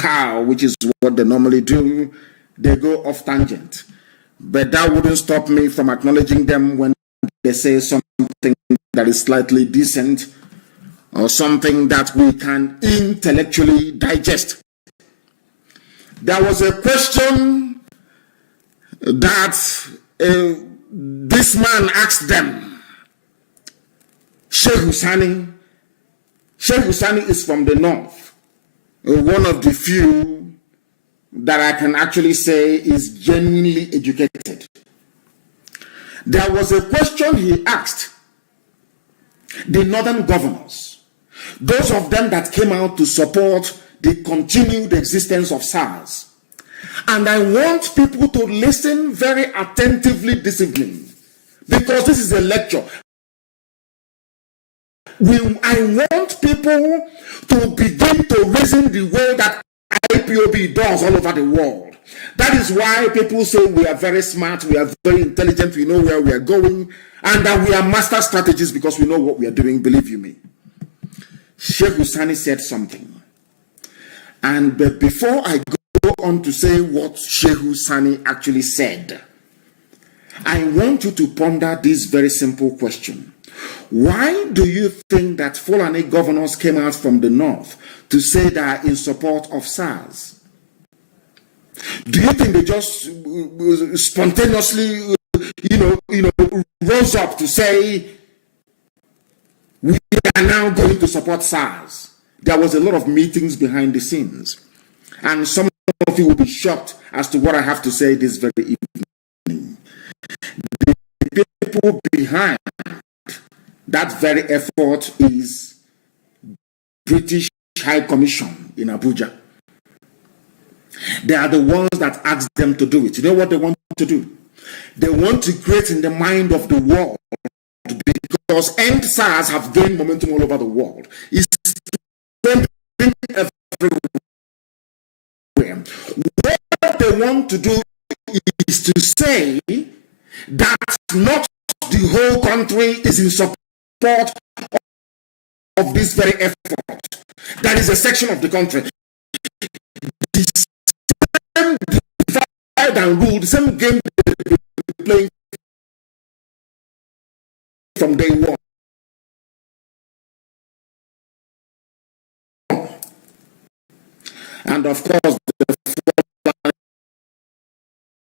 cow, which is what they normally do, they go off tangent. But that wouldn't stop me from acknowledging them when they say something that is slightly decent or something that we can intellectually digest. There was a question that this man asked them. Sheikh Husani is from the north, one of the few that I can actually say is genuinely educated. There was a question he asked the northern governors, those of them that came out to support the continued existence of SARS. And I want people to listen very attentively this evening, because this is a lecture. I want people to begin to reason the way that IPOB does all over the world. That is why people say we are very smart, we are very intelligent, we know where we are going, and that we are master strategists because we know what we are doing, believe you me. Sheikh Husani said something. And before I go on to say what Sheikh Husani actually said, I want you to ponder this very simple question. Why do you think that Fulani governors came out from the north to say they are in support of SARS? Do you think they just spontaneously, rose up to say, we are now going to support SARS? There was a lot of meetings behind the scenes. And some of you will be shocked as to what I have to say this very evening. The people behind that very effort is British High Commission in Abuja. They are the ones that asked them to do it. You know what they want to do? They want to create in the mind of the world, because end SARS have gained momentum all over the world. It's everywhere. What they want to do is to say that not the whole country is in support of this very effort. That is a section of the country. The same divide and rule, the same game they playing from day one. And of course,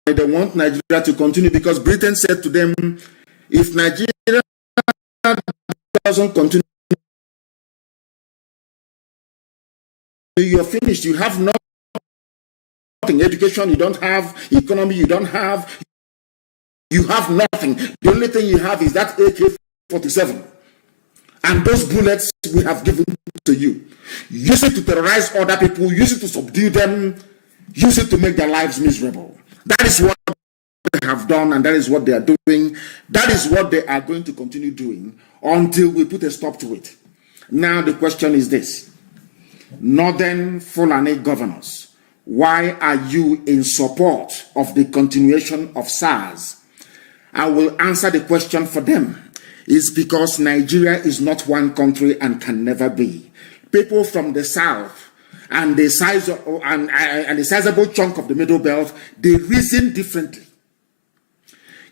they want Nigeria to continue because Britain said to them, if Nigeria doesn't continue, you're finished. You have nothing. Education, you don't have. Economy, you don't have. You have nothing. The only thing you have is that AK-47. And those bullets we have given to you. Use it to terrorize other people. Use it to subdue them. Use it to make their lives miserable. That is what they have done, and that is what they are doing. That is what they are going to continue doing until we put a stop to it. Now the question is this. Northern Fulani governors, why are you in support of the continuation of SARS? I will answer the question for them. It's because Nigeria is not one country and can never be. People from the south and the sizable chunk of the middle belt, they reason differently.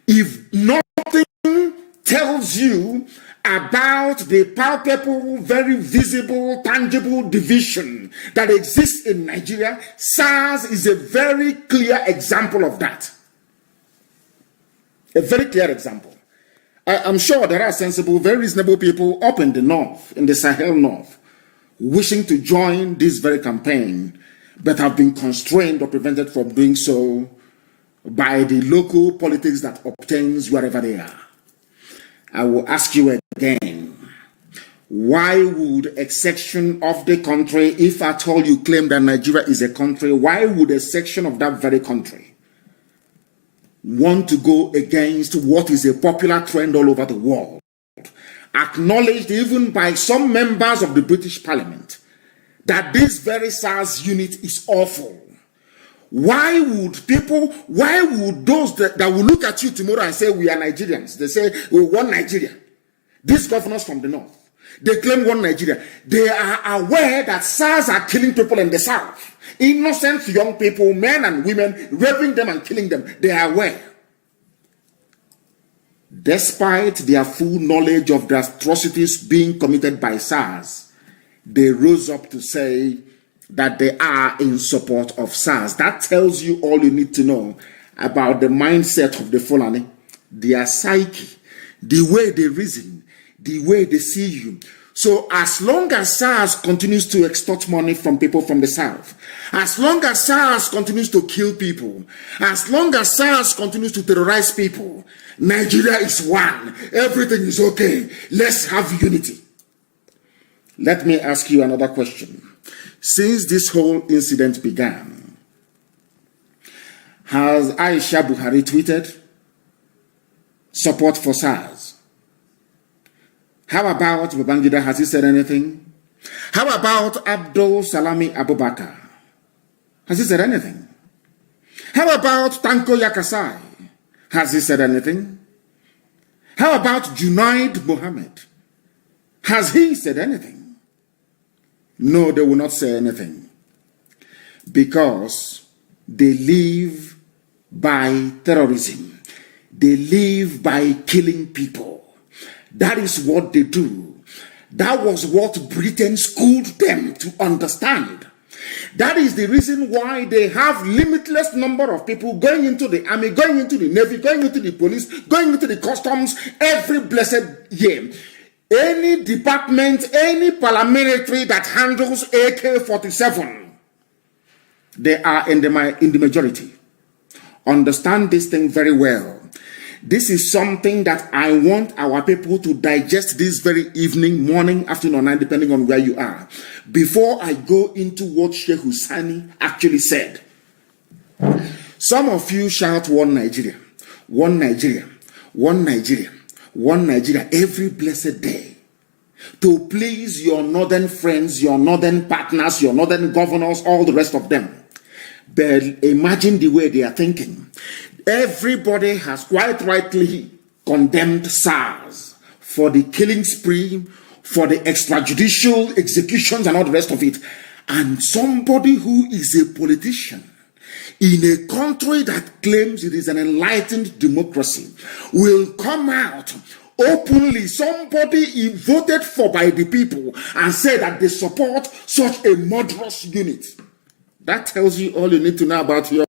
If nothing tells you about the palpable, very visible, tangible division that exists in Nigeria, SARS is a very clear example of that. A very clear example. I'm sure there are sensible, very reasonable people up in the north, in the Sahel north, wishing to join this very campaign, but have been constrained or prevented from doing so by the local politics that obtains wherever they are. I will ask you again, why would a section of the country, if at all you claim that Nigeria is a country, why would a section of that very country want to go against what is a popular trend all over the world, acknowledged even by some members of the British Parliament, that this very SARS unit is awful? Why would those that will look at you tomorrow and say we are Nigerians, they say we want Nigeria, these governors from the north, They claim one Nigeria. They are aware that SARS are killing people in the South. Innocent young people, men and women, raping them and killing them. They are aware. Despite their full knowledge of the atrocities being committed by SARS, they rose up to say that they are in support of SARS. That tells you all you need to know about the mindset of the Fulani, their psyche, the way they reason, the way they see you. So as long as SARS continues to extort money from people from the South, as long as SARS continues to kill people, as long as SARS continues to terrorize people, Nigeria is one. Everything is okay. Let's have unity. Let me ask you another question. Since this whole incident began, has Aisha Buhari tweeted support for SARS? How about Babangida? Has he said anything? How about Abdul Salami Abubakar? Has he said anything? How about Tanko Yakasai? Has he said anything? How about Junaid Mohammed? Has he said anything? No, they will not say anything. Because they live by terrorism. They live by killing people. That is what they do. That was what Britain schooled them to understand. That is the reason why they have limitless number of people going into the army, going into the navy, going into the police, going into the customs every blessed year. Any department, any paramilitary that handles AK-47, they are in the majority. Understand this thing very well. This is something that I want our people to digest this very evening, morning, afternoon, or night, depending on where you are. Before I go into what Sheikh Hussaini actually said. Some of you shout one Nigeria, one Nigeria, one Nigeria, one Nigeria every blessed day to please your northern friends, your northern partners, your northern governors, all the rest of them. But imagine the way they are thinking. Everybody has quite rightly condemned SARS for the killing spree, for the extrajudicial executions and all the rest of it. And somebody who is a politician in a country that claims it is an enlightened democracy will come out openly, somebody voted for by the people, and say that they support such a murderous unit. That tells you all you need to know about your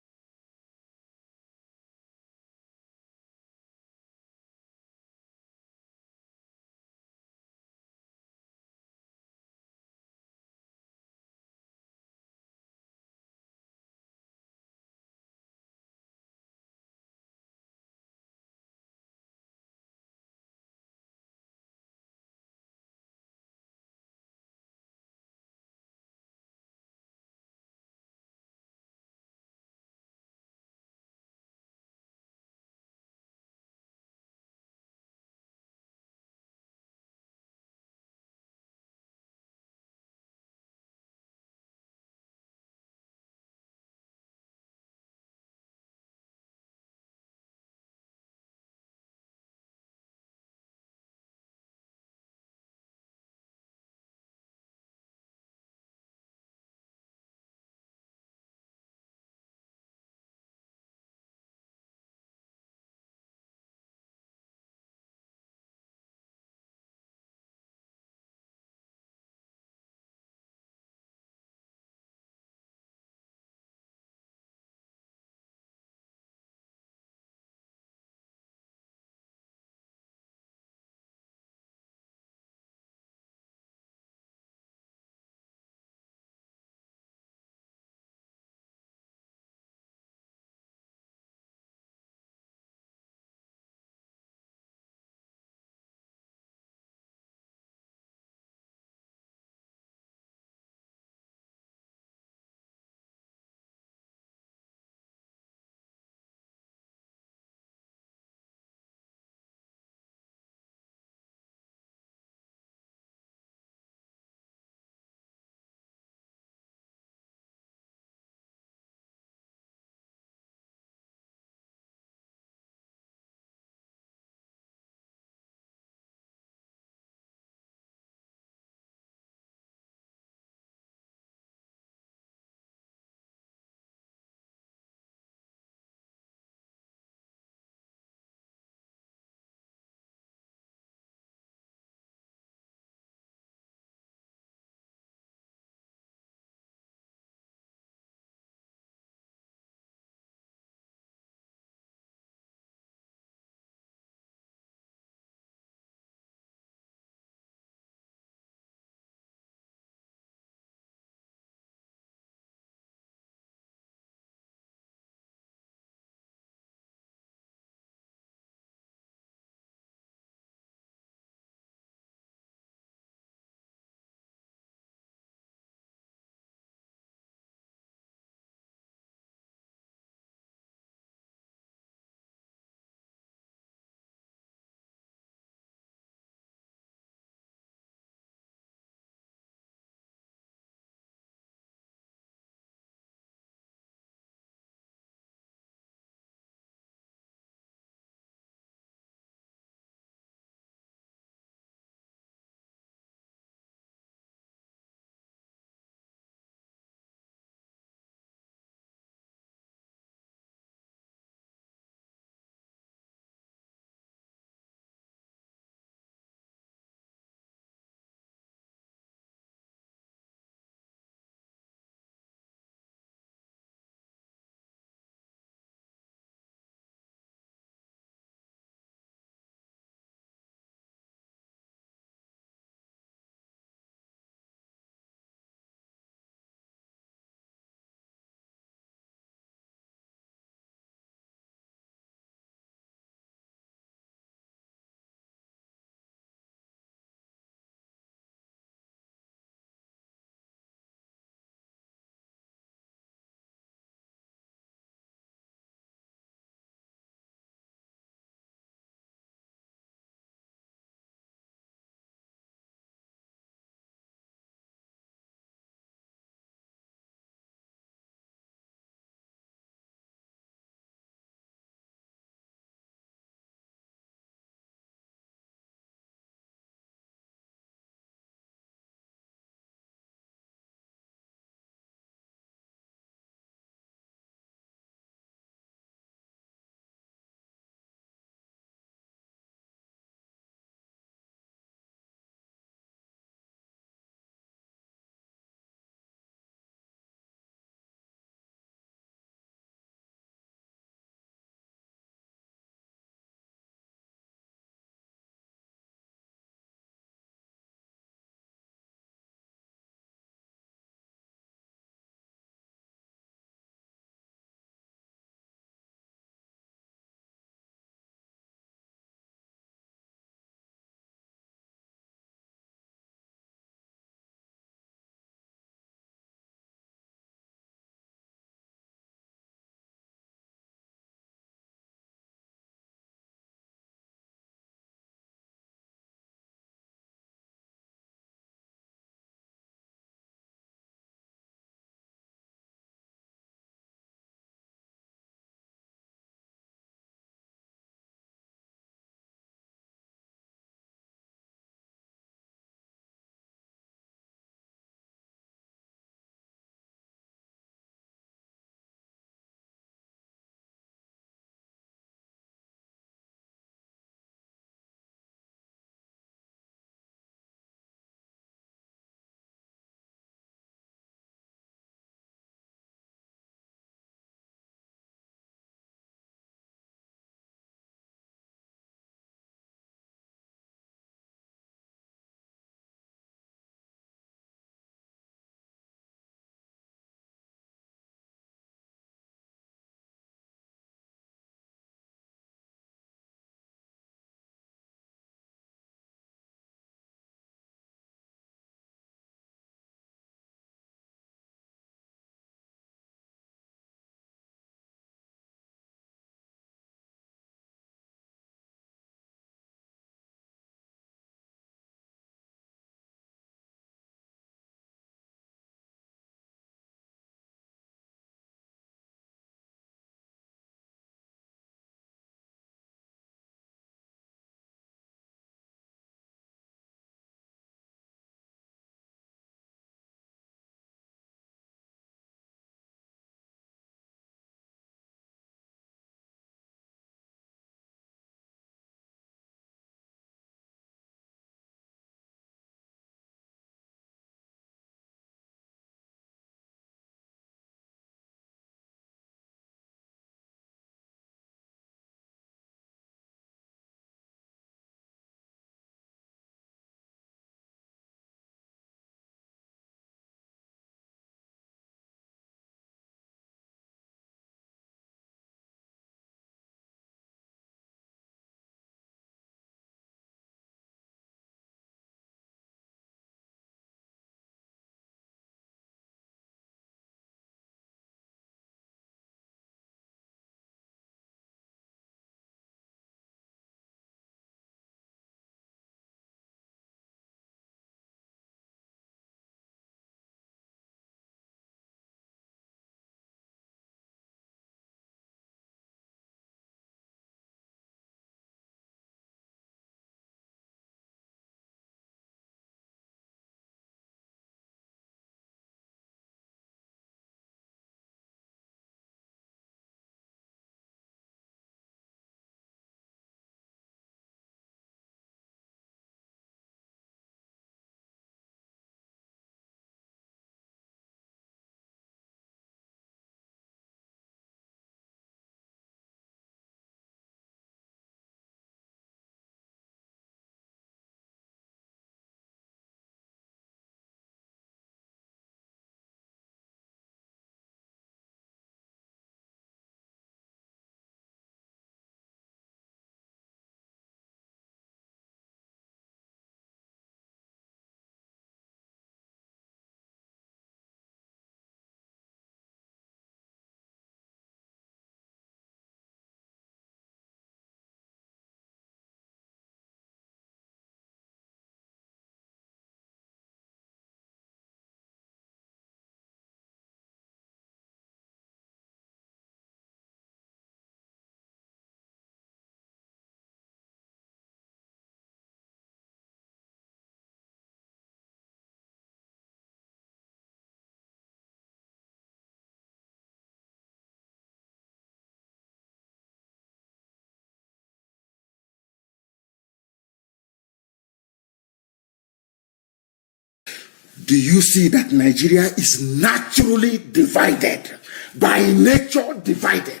Do you see that Nigeria is naturally divided, by nature divided?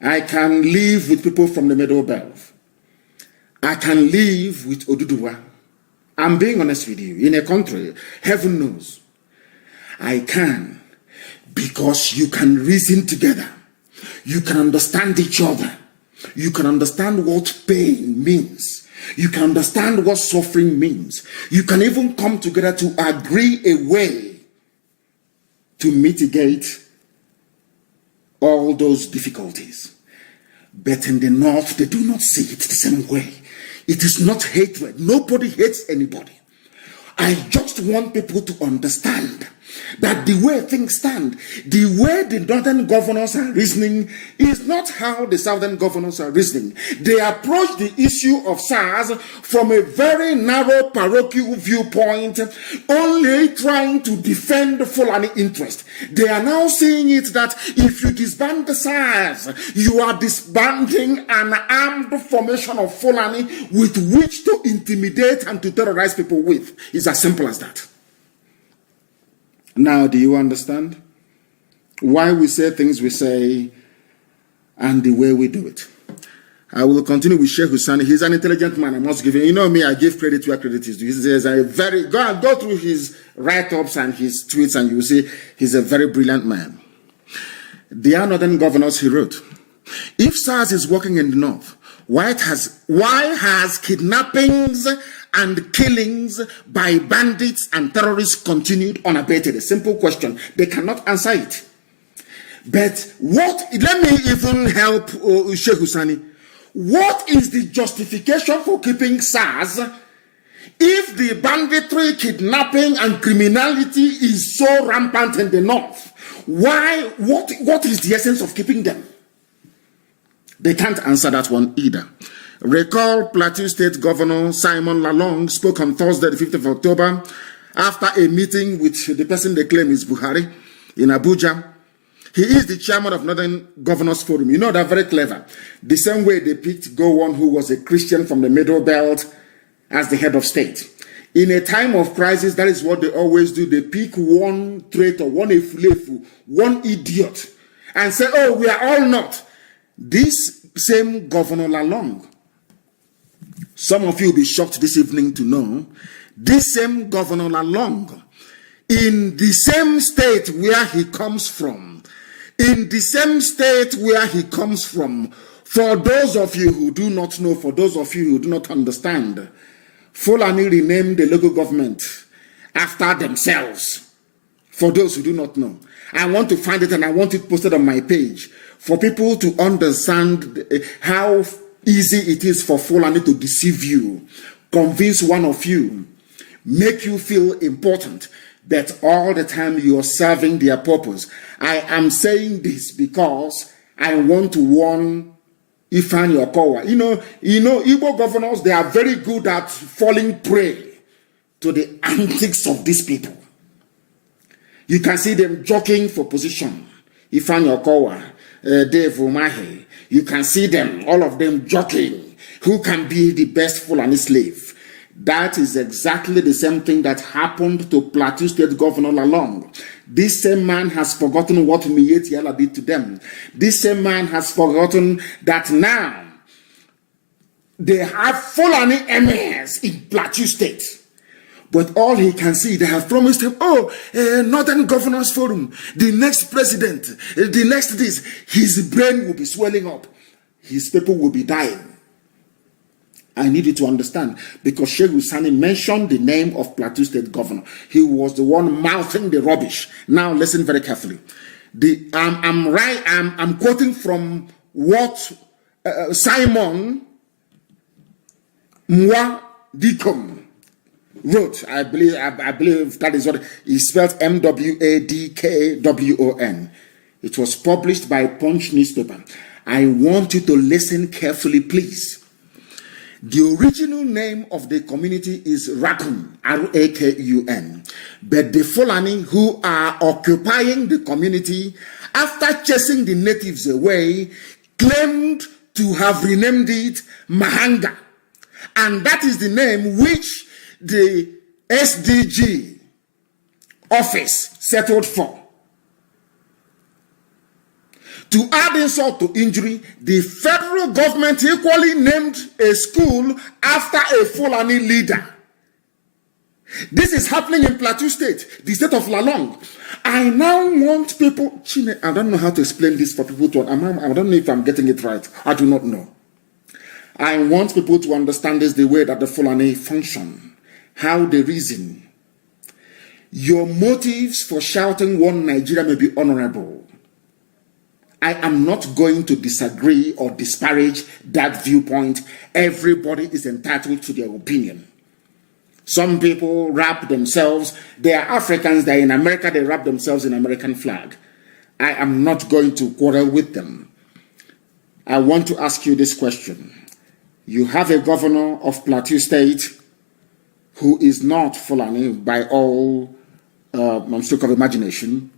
I can live with people from the Middle Belt. I can live with Oduduwa. I'm being honest with you. In a country, heaven knows, I can, because you can reason together. You can understand each other. You can understand what pain means. You can understand what suffering means. You can even come together to agree a way to mitigate all those difficulties. But in the North, they do not see it the same way. It is not hatred. Nobody hates anybody. I just want people to understand that the way things stand, the way the northern governors are reasoning is not how the southern governors are reasoning. They approach the issue of SARS from a very narrow parochial viewpoint, only trying to defend the Fulani interest. They are now seeing it that if you disband the SARS, you are disbanding an armed formation of Fulani with which to intimidate and to terrorize people with. It's as simple as that. Now, do you understand why we say things we say and the way we do it? I will continue with Sheikh Husani. He's an intelligent man. I must give him. You know me, I give credit where credit is due. He's a very, go through his write-ups and his tweets and you will see he's a very brilliant man. The northern governors, he wrote, if SARS is working in the north, why has kidnappings and killings by bandits and terrorists continued unabated? A simple question. They cannot answer it. But let me even help Sheikh Husani. What is the justification for keeping SARS if the banditry, kidnapping, and criminality is so rampant in the north? What is the essence of keeping them? They can't answer that one either. Recall Plateau State Governor Simon Lalong spoke on Thursday, the 5th of October, after a meeting with the person they claim is Buhari in Abuja. He is the chairman of Northern Governors Forum. You know, they're very clever. The same way they picked Gowon, who was a Christian from the Middle Belt, as the head of state. In a time of crisis, that is what they always do. They pick one traitor, one efulefu, one idiot, and say, oh, we are all not. This same Governor Lalong, some of you will be shocked this evening to know, this same Governor Lalong, in the same state where he comes from, for those of you who do not know, for those of you who do not understand, Fulani renamed the local government after themselves. For those who do not know, I want to find it and I want it posted on my page for people to understand how easy it is for Fulani to deceive you, convince one of you, make you feel important, but all the time you are serving their purpose. I am saying this because I want to warn Ifeanyi Okowa. You know, Igbo governors, they are very good at falling prey to the antics of these people. You can see them jockeying for position. Ifeanyi Okowa, Dave Umahi, you can see them, all of them jockeying. Who can be the best Fulani slave? That is exactly the same thing that happened to Plateau State Governor Lalong. This same man has forgotten what Miyetti Yala did to them. This same man has forgotten that now they have Fulani emirs in Plateau State. But all he can see, they have promised him, Northern Governors Forum, the next president, the next this, his brain will be swelling up. His people will be dying. I need you to understand, because Sheikh Husani mentioned the name of Plateau State Governor. He was the one mouthing the rubbish. Now listen very carefully. I'm quoting from what Simon Mwadikon wrote. I believe that is what he spelled, Mwadkwon. It was published by Punch newspaper. I want you to listen carefully, please. The original name of the community is Rakun, R-A-K-U-N. But the Fulani who are occupying the community, after chasing the natives away, claimed to have renamed it Mahanga. And that is the name which the SDG office settled for. To add insult to injury, the federal government equally named a school after a Fulani leader. This is happening in Plateau State, the state of Lalong. I now want people, I don't know how to explain this for people to, I don't know if I'm getting it right. I do not know. I want people to understand this the way that the Fulani function, how they reason. Your motives for shouting one Nigeria may be honorable. I am not going to disagree or disparage that viewpoint. Everybody is entitled to their opinion. Some people wrap themselves, they are Africans, they're in America, they wrap themselves in American flag. I am not going to quarrel with them. I want to ask you this question. You have a governor of Plateau State who is not Fulani by all stroke of imagination,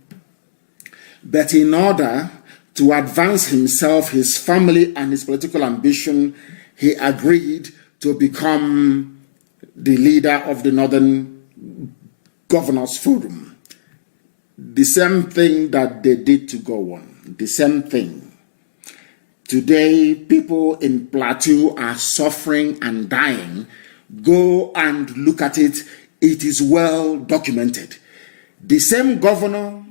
but in order to advance himself, his family, and his political ambition, he agreed to become the leader of the Northern Governors Forum. The same thing that they did to Gowon, the same thing. Today, people in Plateau are suffering and dying. Go and look at it. It is well documented. The same governor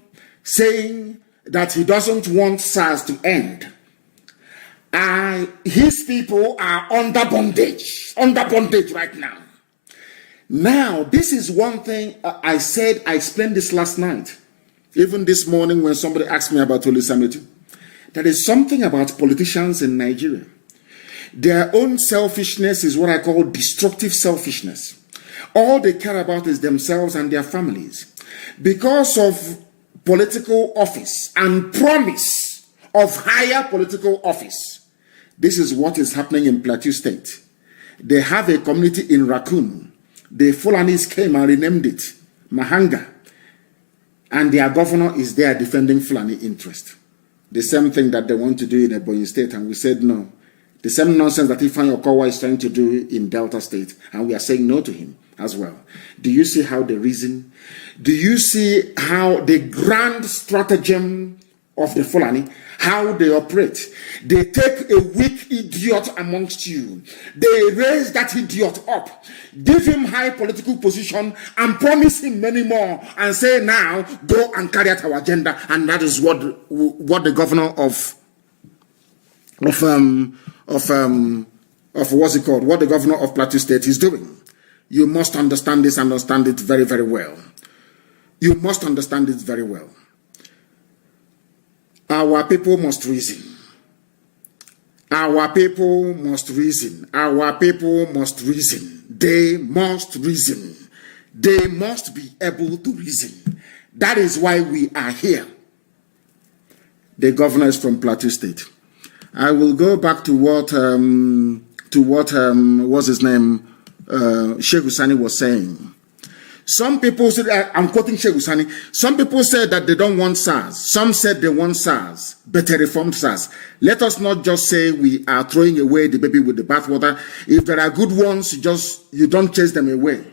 saying that he doesn't want SARS to end. His people are under bondage right now. Now, this is one thing I explained this last night. Even this morning when somebody asked me about Holy Summit, there is something about politicians in Nigeria. Their own selfishness is what I call destructive selfishness. All they care about is themselves and their families. Because of political office and promise of higher political office. This is what is happening in Plateau State. They have a community in Raccoon. The Fulanis came and renamed it Mahanga. And their governor is there defending Fulani interest. The same thing that they want to do in Ebonyi State, and we said no. The same nonsense that Ifeanyi Okowa is trying to do in Delta State, and we are saying no to him as well. Do you see how they reason? Do you see how the grand stratagem of the Fulani, how they operate? They take a weak idiot amongst you. They raise that idiot up, give him high political position, and promise him many more, and say, now, go and carry out our agenda. And that is what the governor of what's it called? What the governor of Plateau State is doing. You must understand this and understand it very, very well. You must understand it very well. Our people must reason. Our people must reason. Our people must reason. They must reason. They must be able to reason. That is why we are here. The governor is from Plateau State. I will go back to what what's his name, Sheikh Husani was saying. Some people said, I'm quoting Sheikh Husani, some people said that they don't want SARS. Some said they want SARS, better reformed SARS. Let us not just say we are throwing away the baby with the bathwater. If there are good ones, you don't chase them away.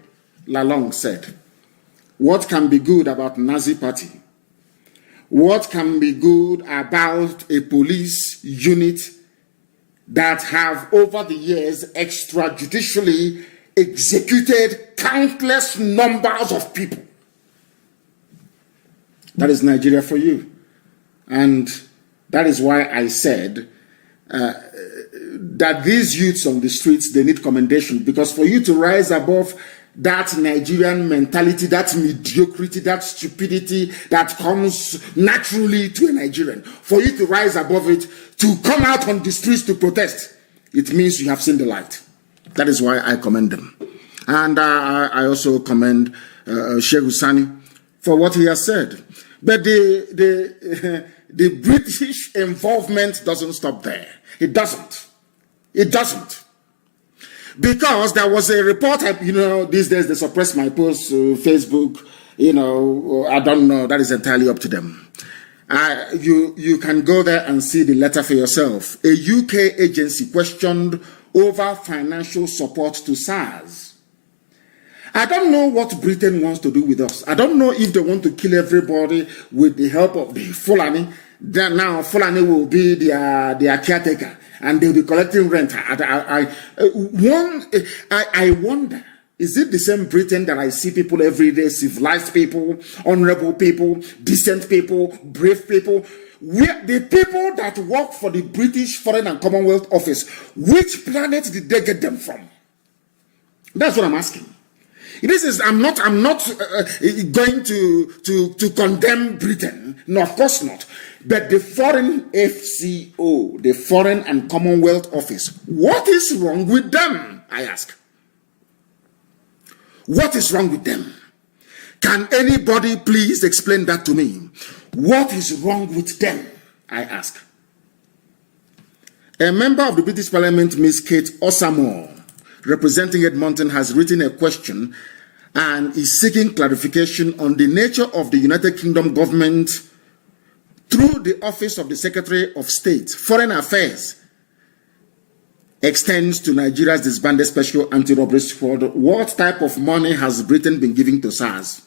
Lalong said. What can be good about Nazi party? What can be good about a police unit that have over the years extrajudicially executed countless numbers of people? That is Nigeria for you. And that is why I said that these youths on the streets, they need commendation, because for you to rise above that Nigerian mentality, that mediocrity, that stupidity that comes naturally to a Nigerian, for you to rise above it, to come out on the streets to protest, it means you have seen the light. That is why I commend them. And I also commend Sheikh Husani for what he has said. But the British involvement doesn't stop there. It doesn't. It doesn't. Because there was a report, these days they suppress my posts, Facebook, I don't know, that is entirely up to them. You can go there and see the letter for yourself. A UK agency questioned over financial support to SARS. I don't know what Britain wants to do with us. I don't know if they want to kill everybody with the help of the Fulani. Then now Fulani will be their caretaker and they'll be collecting rent. I wonder, is it the same Britain that I see people every day, civilized people, honorable people, decent people, brave people? The people that work for the British Foreign and Commonwealth Office, which planet did they get them from? That's what I'm asking. This is, I'm not going to condemn Britain. No, of course not. But the foreign FCO, the Foreign and Commonwealth Office, what is wrong with them? I ask. What is wrong with them? Can anybody please explain that to me? What is wrong with them? I ask. A member of the British Parliament, Miss Kate Osamor, representing Edmonton, has written a question and is seeking clarification on the nature of the United Kingdom government through the Office of the Secretary of State, Foreign Affairs, extends to Nigeria's disbanded Special Anti-Robbery Squad. What type of money has Britain been giving to SARS?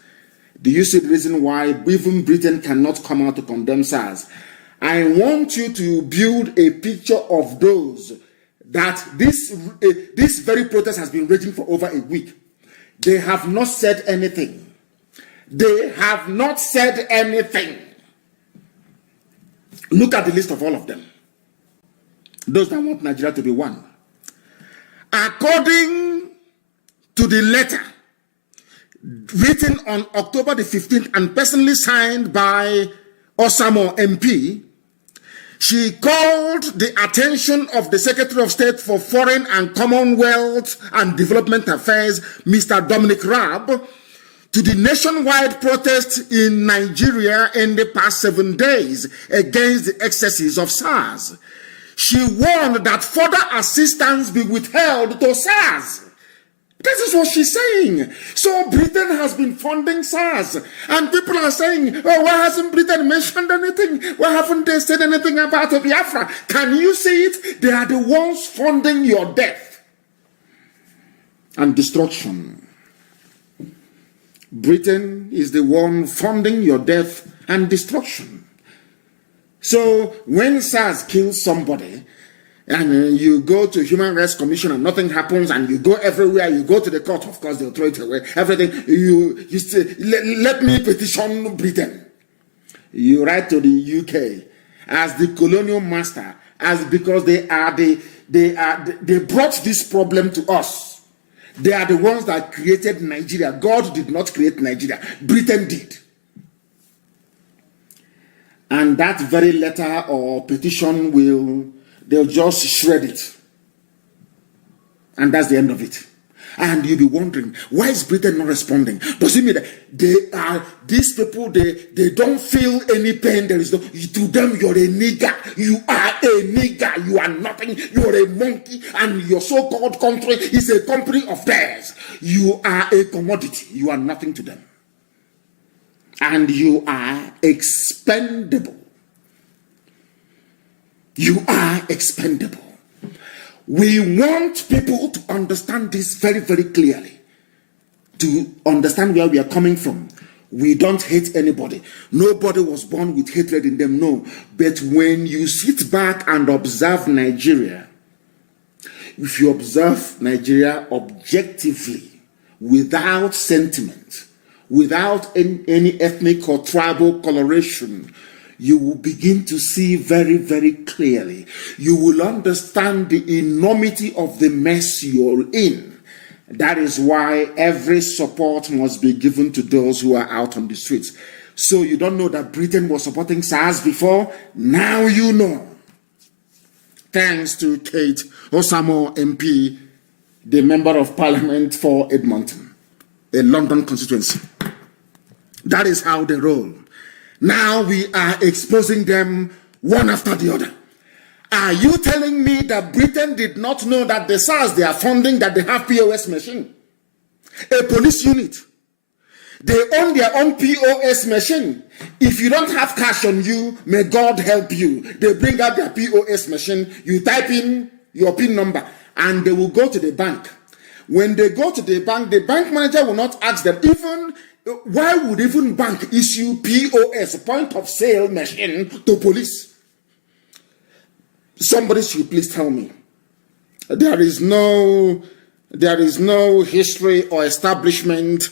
Do you see the reason why even Britain cannot come out to condemn SARS? I want you to build a picture of those that this very protest has been raging for over a week. They have not said anything. They have not said anything. Look at the list of all of them. Those that want Nigeria to be one. According to the letter written on October the 15th and personally signed by Osamo MP, she called the attention of the Secretary of State for Foreign and Commonwealth and Development Affairs, Mr. Dominic Raab, to the nationwide protest in Nigeria in the past 7 days against the excesses of SARS. She warned that further assistance be withheld to SARS. This is what she's saying. So Britain has been funding SARS. And people are saying, oh, why hasn't Britain mentioned anything? Why haven't they said anything about Biafra? Can you see it? They are the ones funding your death and destruction. Britain is the one funding your death and destruction. So when SARS kills somebody, and you go to Human Rights Commission and nothing happens, and you go everywhere, you go to the court, of course they'll throw it away, everything, you say, let me petition Britain. You write to the UK as the colonial master, as because they brought this problem to us. They are the ones that created Nigeria. God did not create Nigeria. Britain did. And that very letter or petition they'll just shred it. And that's the end of it. And you'll be wondering, why is Britain not responding? Does it mean that these people, they don't feel any pain? There is no, to them, you're a nigger. You are a nigger. You are nothing. You're a monkey. And your so-called country is a company of theirs. You are a commodity. You are nothing to them. And you are expendable. You are expendable. We want people to understand this very, very clearly. To understand where we are coming from. We don't hate anybody. Nobody was born with hatred in them, no. But when you sit back and observe Nigeria, if you observe Nigeria objectively, without sentiment, without any ethnic or tribal coloration, you will begin to see very, very clearly. You will understand the enormity of the mess you're in. That is why every support must be given to those who are out on the streets. So you don't know that Britain was supporting SARS before? Now you know. Thanks to Kate Osamo MP, the Member of Parliament for Edmonton, a London constituency. That is how they roll. Now we are exposing them one after the other. Are you telling me that Britain did not know that the SARS they are funding, that they have POS machine? A police unit. They own their own POS machine. If you don't have cash on you, may God help you. They bring out their POS machine. You type in your PIN number and they will go to the bank. When they go to the bank manager will not ask them, even why would even bank issue POS, point of sale machine, to police? Somebody should please tell me. There is no history or establishment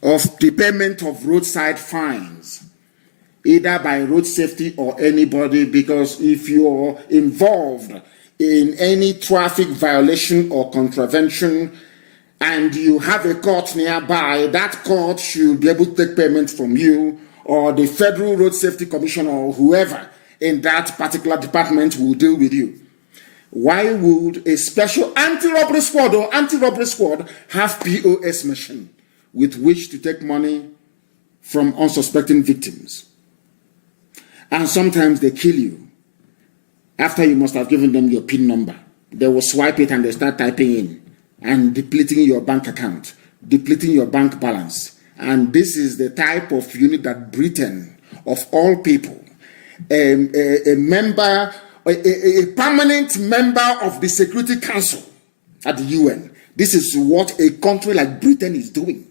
of the payment of roadside fines, either by road safety or anybody, because if you're involved in any traffic violation or contravention and you have a court nearby, that court should be able to take payment from you, or the Federal Road Safety Commission or whoever in that particular department will deal with you. Why would a special anti-robbery squad or anti-robbery squad have POS machine with which to take money from unsuspecting victims? And sometimes they kill you after you must have given them your PIN number. They will swipe it and they start typing in and depleting your bank account, depleting your bank balance. And this is the type of unit that Britain, of all people, a member, a permanent member of the Security Council at the UN. This is what a country like Britain is doing.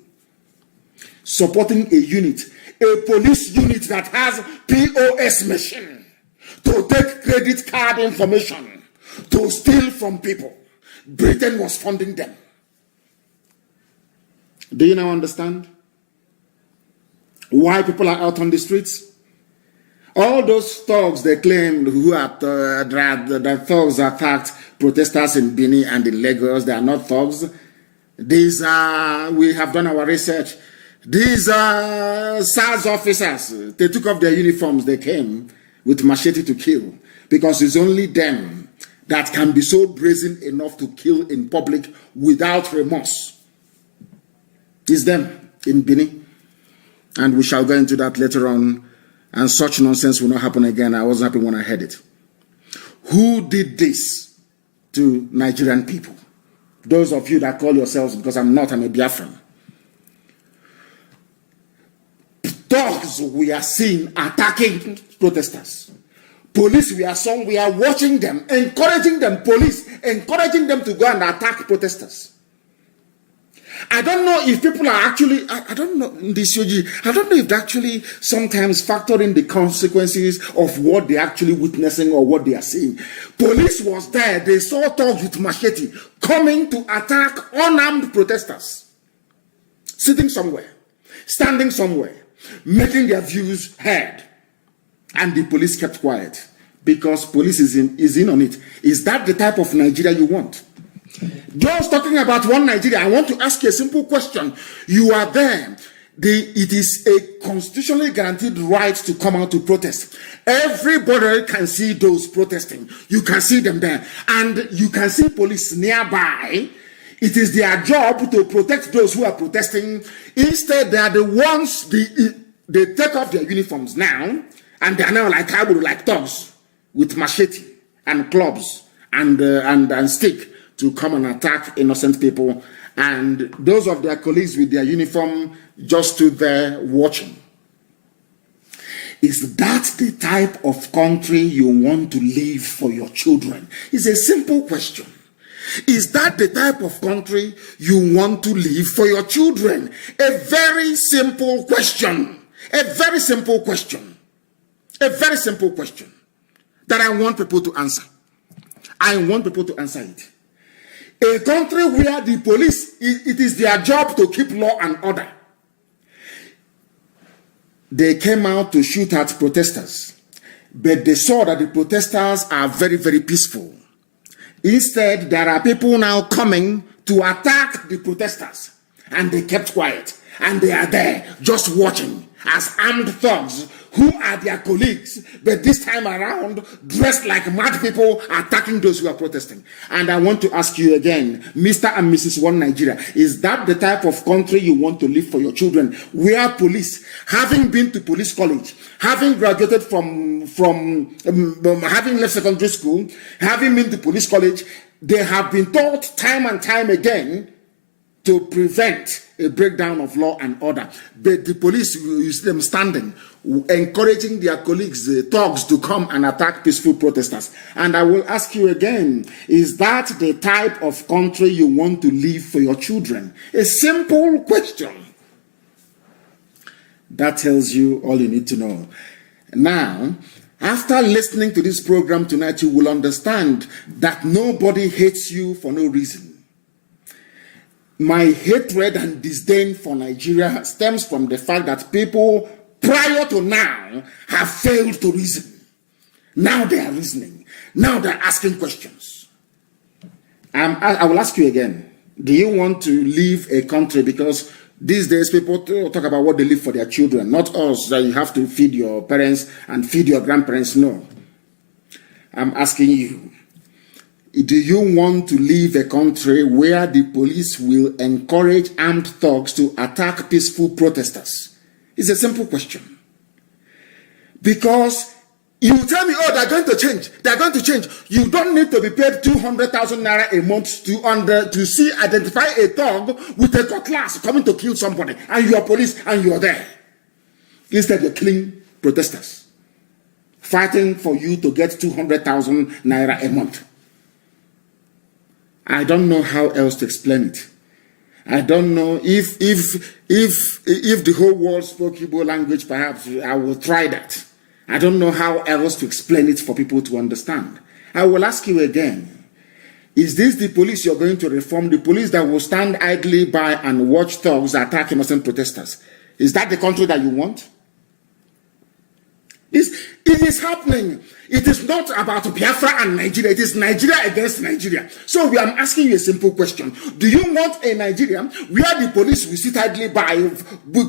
Supporting a unit, a police unit that has POS machine to take credit card information, to steal from people. Britain was funding them. Do you now understand why people are out on the streets? All those thugs they claimed who are that thugs attacked protesters in Benin and in Lagos, they are not thugs. These are, we have done our research. These are SARS officers. They took off their uniforms, they came with machete to kill, because it's only them that can be so brazen enough to kill in public without remorse. It's them in Benin. And we shall go into that later on, and such nonsense will not happen again. I wasn't happy when I heard it. Who did this to Nigerian people? Those of you that call yourselves, because I'm a Biafran. Dogs we are seeing attacking protesters. Police we are watching them, encouraging them, police encouraging them to go and attack protesters. I don't know if people are actually, I don't know if they actually sometimes factor in the consequences of what they're actually witnessing or what they are seeing. Police was there, they saw thugs with machete coming to attack unarmed protesters, sitting somewhere, standing somewhere, making their views heard. And the police kept quiet because police is in on it. Is that the type of Nigeria you want? Just talking about one Nigeria, I want to ask you a simple question. You are there. It is a constitutionally guaranteed right to come out to protest. Everybody can see those protesting. You can see them there. And you can see police nearby. It is their job to protect those who are protesting. Instead, they are the ones, they take off their uniforms now, and they are now like thugs with machete and clubs and stick to come and attack innocent people. And those of their colleagues with their uniform just stood there watching. Is that the type of country you want to leave for your children? It's a simple question. Is that the type of country you want to leave for your children? A very simple question. A very simple question. A very simple question that I want people to answer. I want people to answer it. A country where the police, it is their job to keep law and order. They came out to shoot at protesters, but they saw that the protesters are very, very peaceful. Instead, there are people now coming to attack the protesters, and they kept quiet, and they are there just watching as armed thugs who are their colleagues, but this time around dressed like mad people attacking those who are protesting. And I want to ask you again, Mr. and Mrs. One Nigeria, is that the type of country you want to live for your children, where police, having been to police college, having graduated from having left secondary school, having been to police college, they have been taught time and time again to prevent a breakdown of law and order. But the police, you see them standing, encouraging their colleagues, thugs, to come and attack peaceful protesters. And I will ask you again, is that the type of country you want to leave for your children? A simple question. That tells you all you need to know. Now, after listening to this program tonight, you will understand that nobody hates you for no reason. My hatred and disdain for Nigeria stems from the fact that people prior to now have failed to reason. Now they are reasoning. Now they are asking questions. I will ask you again. Do you want to leave a country? Because these days people talk about what they leave for their children, not us, that you have to feed your parents and feed your grandparents. No. I'm asking you. Do you want to leave a country where the police will encourage armed thugs to attack peaceful protesters? It's a simple question. Because you tell me, oh, they're going to change. They're going to change. You don't need to be paid 200,000 naira a month to identify a thug with a cutlass coming to kill somebody, and you're police and you're there. Instead, you're killing protesters, fighting for you to get 200,000 naira a month. I don't know how else to explain it. I don't know if the whole world spoke Igbo language, perhaps I will try that. I don't know how else to explain it for people to understand. I will ask you again. Is this the police you're going to reform? The police that will stand idly by and watch thugs attack innocent protesters? Is that the country that you want? It is happening. It is not about Biafra and Nigeria. It is Nigeria against Nigeria. So I'm asking you a simple question. Do you want a Nigeria where the police will sit idly by,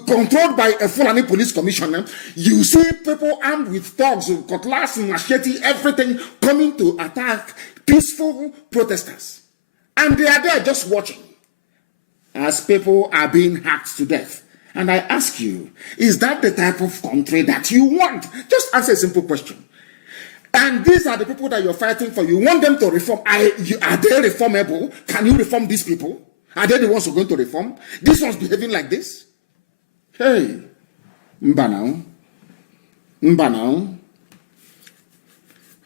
controlled by a Fulani police commissioner? You see people armed with thugs, cutlass, machete, everything coming to attack peaceful protesters. And they are there just watching as people are being hacked to death. And I ask you, is that the type of country that you want? Just answer a simple question. And these are the people that you're fighting for. You want them to reform. Are they reformable? Can you reform these people? Are they the ones who are going to reform? These ones behaving like this? Hey, Mbanao.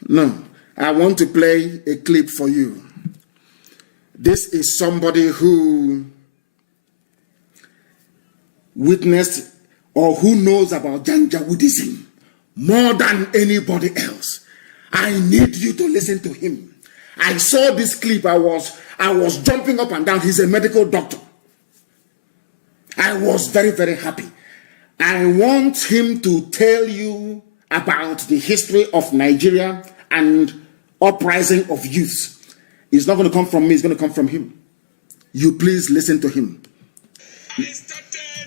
No, I want to play a clip for you. This is somebody who witnessed or who knows about Janjaweedism more than anybody else. I need you to listen to him. I saw this clip. I was jumping up and down. He's a medical doctor. I was very, very happy. I want him to tell you about the history of Nigeria and uprising of youth. It's not going to come from me. It's going to come from him. You please listen to him.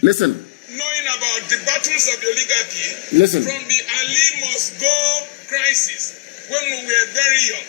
Listen. Knowing about the battles of the oligarchy. Listen. From the Ali must go crisis when we were very young.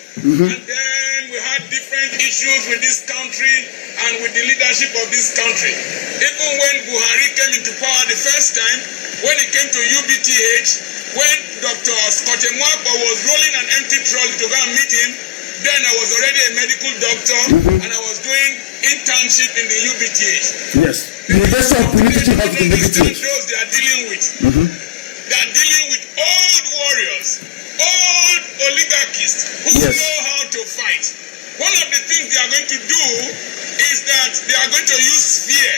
And then we had different issues with this country and with the leadership of this country. Even when Buhari came into power the first time, when he came to UBTH, when Dr. Scott Mwakwa was rolling an empty trolley to go and meet him, then I was already a medical doctor and I was doing internship in the UBTH. Yes. University of Political Health in UBTH. Those they are dealing with. They are dealing with old warriors, old oligarchists who know how to fight. One of the things they are going to do is that they are going to use fear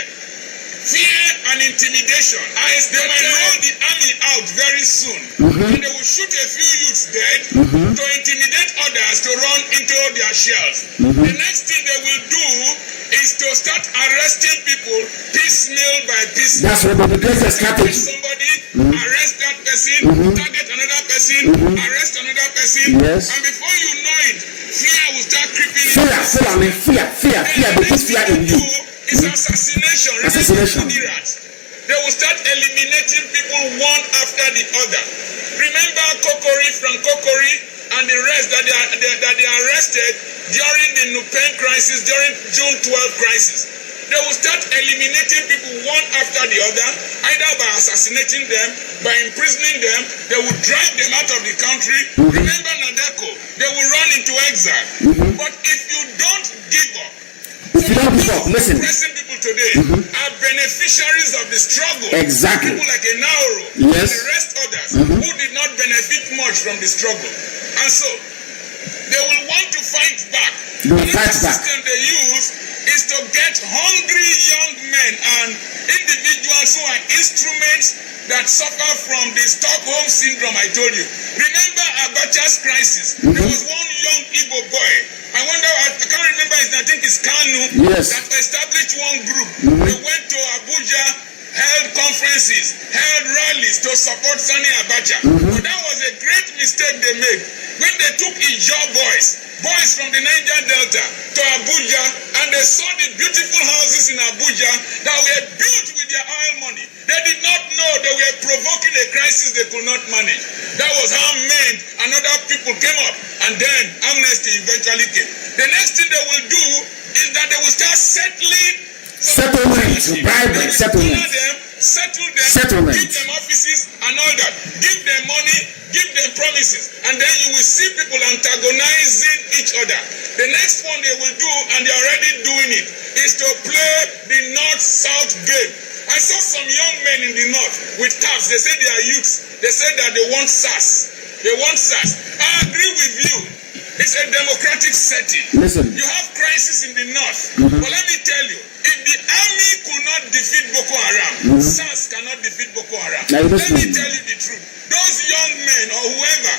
and intimidation. They might roll the army out very soon, and they will shoot a few youths dead to intimidate others to run into their shells. The next thing they will do is to start arresting people piecemeal by piecemeal. That's what the strategy. Somebody, arrest that person, target another person, arrest another person, and before you know it, fear will start creeping in. Fear, they put fear in you. It's assassination. They will start eliminating people one after the other. Remember Kokori from Kokori and the rest that they arrested during the Nupen crisis, during June 12 crisis. They will start eliminating people one after the other, either by assassinating them, by imprisoning them. They will drive them out of the country. Remember Nadeko, they will run into exile. But if you don't give up, listen. Pressing people today are benefiting beneficiaries of the struggle. Exactly. People like Enaoro and the rest others who did not benefit much from the struggle. And so, they will want to fight back. The system they use is to get hungry young men and individuals who are instruments that suffer from the Stockholm syndrome I told you. Remember Abacha's crisis? There was one young Igbo boy. I can't remember his name, I think it's Kanu, that established one group. They went to Abuja, held conferences, held rallies to support Sani Abacha. But that was a great mistake they made. When they took Ijaw boys from the Niger Delta to Abuja, and they saw the beautiful houses in Abuja that were built with their oil money. They did not know they were provoking a crisis they could not manage. That was how men and other people came up, and then amnesty eventually came. The next thing they will do is that they will start settling settle them, give them offices and all that, give them money, give them promises, and then you will see people antagonizing each other. The next one they will do, and they're already doing it, is to play the North-South game. I saw some young men in the North with caps. They say they are youths. They say that they want SAS. They want SAS. I agree with you. It's a democratic setting. Listen. You have crisis in the North. But let me tell you, if the army could not defeat Boko Haram, SAS cannot defeat Boko Haram. Let me tell you the truth. Those young men or whoever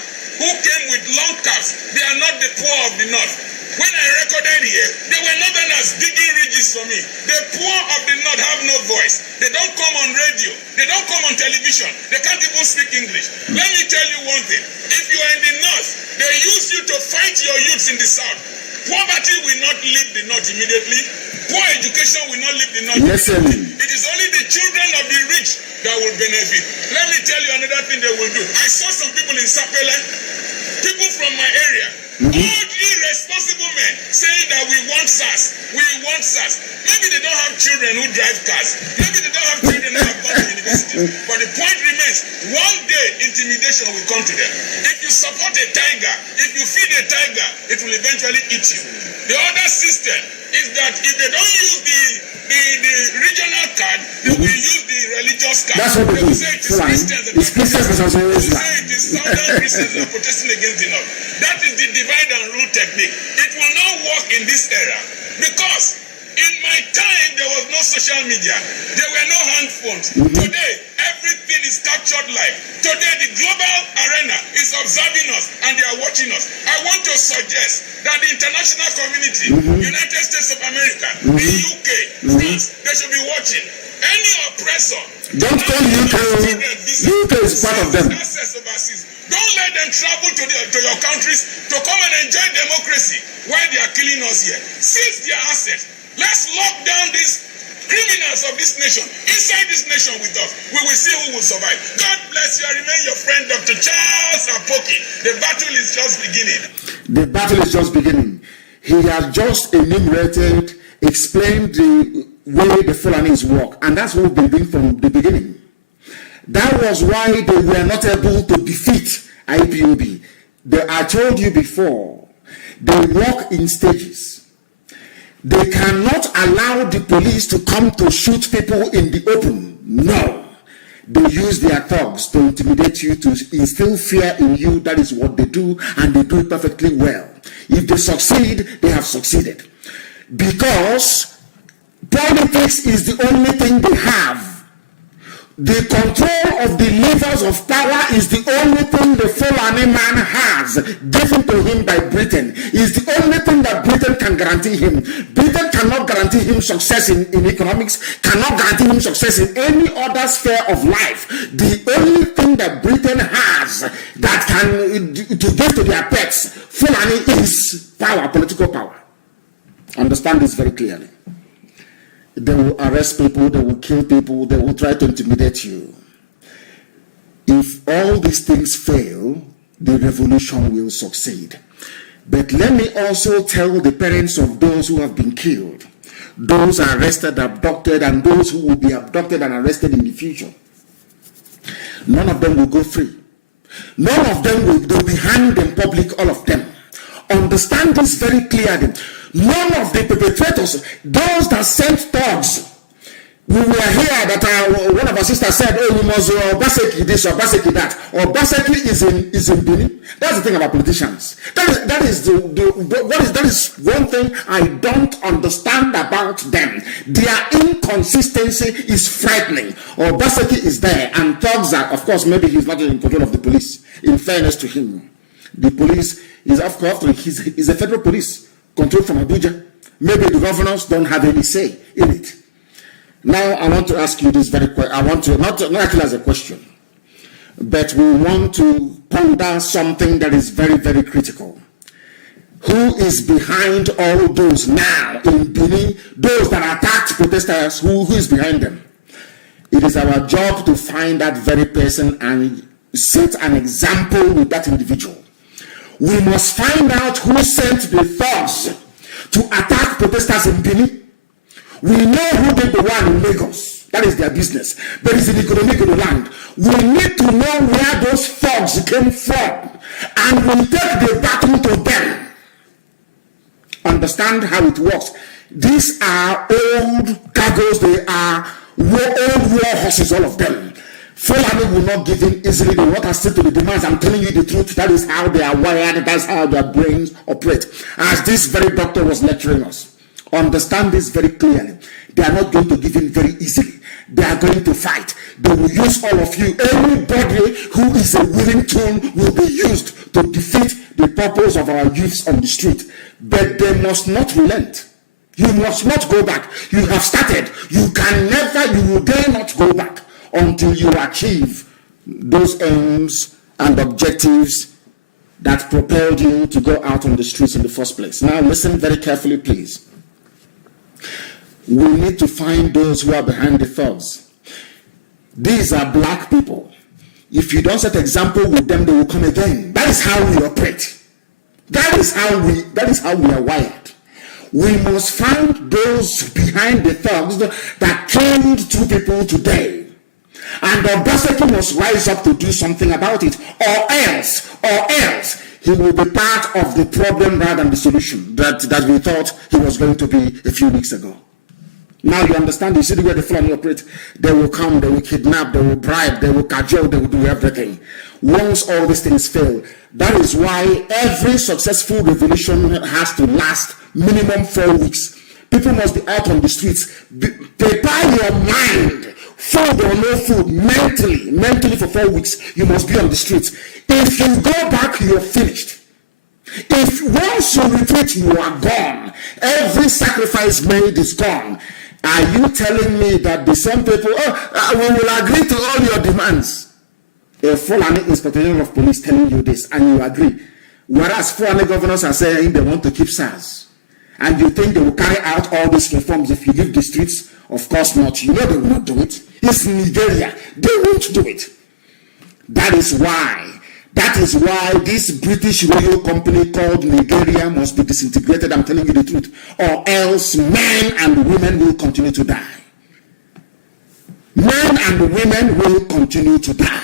who came with long caps, they are not the poor of the North. When I recorded here, they were Northerners digging ridges for me. The poor of the North have no voice. They don't come on radio. They don't come on television. They can't even speak English. Let me tell you one thing. If you are in the North, they use you to fight your youths in the South. Poverty will not leave the North immediately. Poor education will not leave the North immediately. It is only the children of the rich that will benefit. Let me tell you another thing they will do. I saw some people in Sapele, people from my area, old irresponsible men saying that we want SAS. Maybe they don't have children who drive cars. Maybe they don't have children who have gone to universities. But the point remains, one day intimidation will come to them. If you support a tiger, if you feed a tiger, it will eventually eat you. The other system is that if they don't use the regional card, they will use the religious card. That's what they do. Say it is Christians. It's Christians and they will say it is Southern Christians who are protesting against the North. That is the divide and rule technique. It will not work in this era because in my time there was no social media. There were no hand phones. Today, everything is captured live. Today, the global arena is observing us and they are watching us. I want to suggest that the international community, United States of America, the UK, France, they should be watching. Any oppressor, don't call UK. UK is part of them. Don't let them travel to your countries to come and enjoy democracy while they are killing us here. Seize their assets. Let's lock down these criminals of this nation inside this nation with us. We will see who will survive. God bless you. I remain your friend, Dr. Charles Apoki. The battle is just beginning. The battle is just beginning. He has just enumerated, explained the way the Fulanis work, and that's what we've been doing from the beginning. That was why they were not able to defeat IPOB. I told you before, they work in stages. They cannot allow the police to come to shoot people in the open. No. They use their thugs to intimidate you, to instill fear in you. That is what they do, and they do it perfectly well. If they succeed, they have succeeded. Because politics is the only thing they have. The control of the levers of power is the only thing the Fulani man has, given to him by Britain. Is the only thing that Britain can guarantee him. Britain cannot guarantee him success in economics, cannot guarantee him success in any other sphere of life. The only thing that Britain has that can to give to their pets, Fulani, is power, political power. Understand this very clearly. They will arrest people, they will kill people, they will try to intimidate you. If all these things fail, the revolution will succeed. But let me also tell the parents of those who have been killed, those arrested, abducted, and those who will be abducted and arrested in the future. None of them will go free. None of them will be hanged in public, all of them. Understand this very clearly. None of the perpetrators, those that sent thugs, We were here that one of our sisters said, oh, we must Obaseki this or Obaseki that. Obaseki is in Benin. That's the thing about politicians. That is one thing I don't understand about them. Their inconsistency is frightening. Obaseki is there, and thugs are, of course, maybe he's not in control of the police. In fairness to him, the police is, of course, he's a federal police controlled from Abuja. Maybe the governors don't have any say in it. Now, I want to ask you this very question. I want to, not actually as a question, but we want to ponder something that is very, very critical. Who is behind all those now in Benin, those that attacked protesters, who is behind them? It is our job to find that very person and set an example with that individual. We must find out who sent the thugs to attack protesters in Benin. We know who did the one in Lagos. That is their business. But it's in the economic of the land. We need to know where those thugs came from. And we take the battle to them. Understand how it works. These are old cargoes. They are old war horses, all of them. Fulani will not give in easily. They want us to the demands. I'm telling you the truth. That is how they are wired. That's how their brains operate. As this very doctor was lecturing us. Understand this very clearly. They are not going to give in very easily. They are going to fight. They will use all of you. Anybody who is a willing tool will be used to defeat the purpose of our youths on the street. But they must not relent. You must not go back. You have started. You will dare not go back until you achieve those aims and objectives that propelled you to go out on the streets in the first place. Now listen very carefully, please. We need to find those who are behind the thugs. These are black people. If you don't set example with them, they will come again. That is how we operate. That is how we are wired. We must find those behind the thugs that killed 2 people today. And Obaseki must rise up to do something about it, or else he will be part of the problem rather than the solution that we thought he was going to be a few weeks ago. Now you understand, you see the way the Fulani operate. They will come, they will kidnap, they will bribe, they will cajole, they will do everything. Once all these things fail, that is why every successful revolution has to last minimum 4 weeks. People must be out on the streets. Prepare your mind, food or no food, mentally for 4 weeks. You must be on the streets. If you go back, you're finished. If once you retreat, you are gone. Every sacrifice made is gone. Are you telling me that the same people, we will agree to all your demands? A Fulani Inspector General of Police telling you this, and you agree. Whereas Fulani governors are saying they want to keep SARS. And you think they will carry out all these reforms if you leave the streets? Of course not. You know they will not do it. It's Nigeria. They won't do it. That is why this British royal company called Nigeria must be disintegrated. I'm telling you the truth. Or else men and women will continue to die. Men and women will continue to die.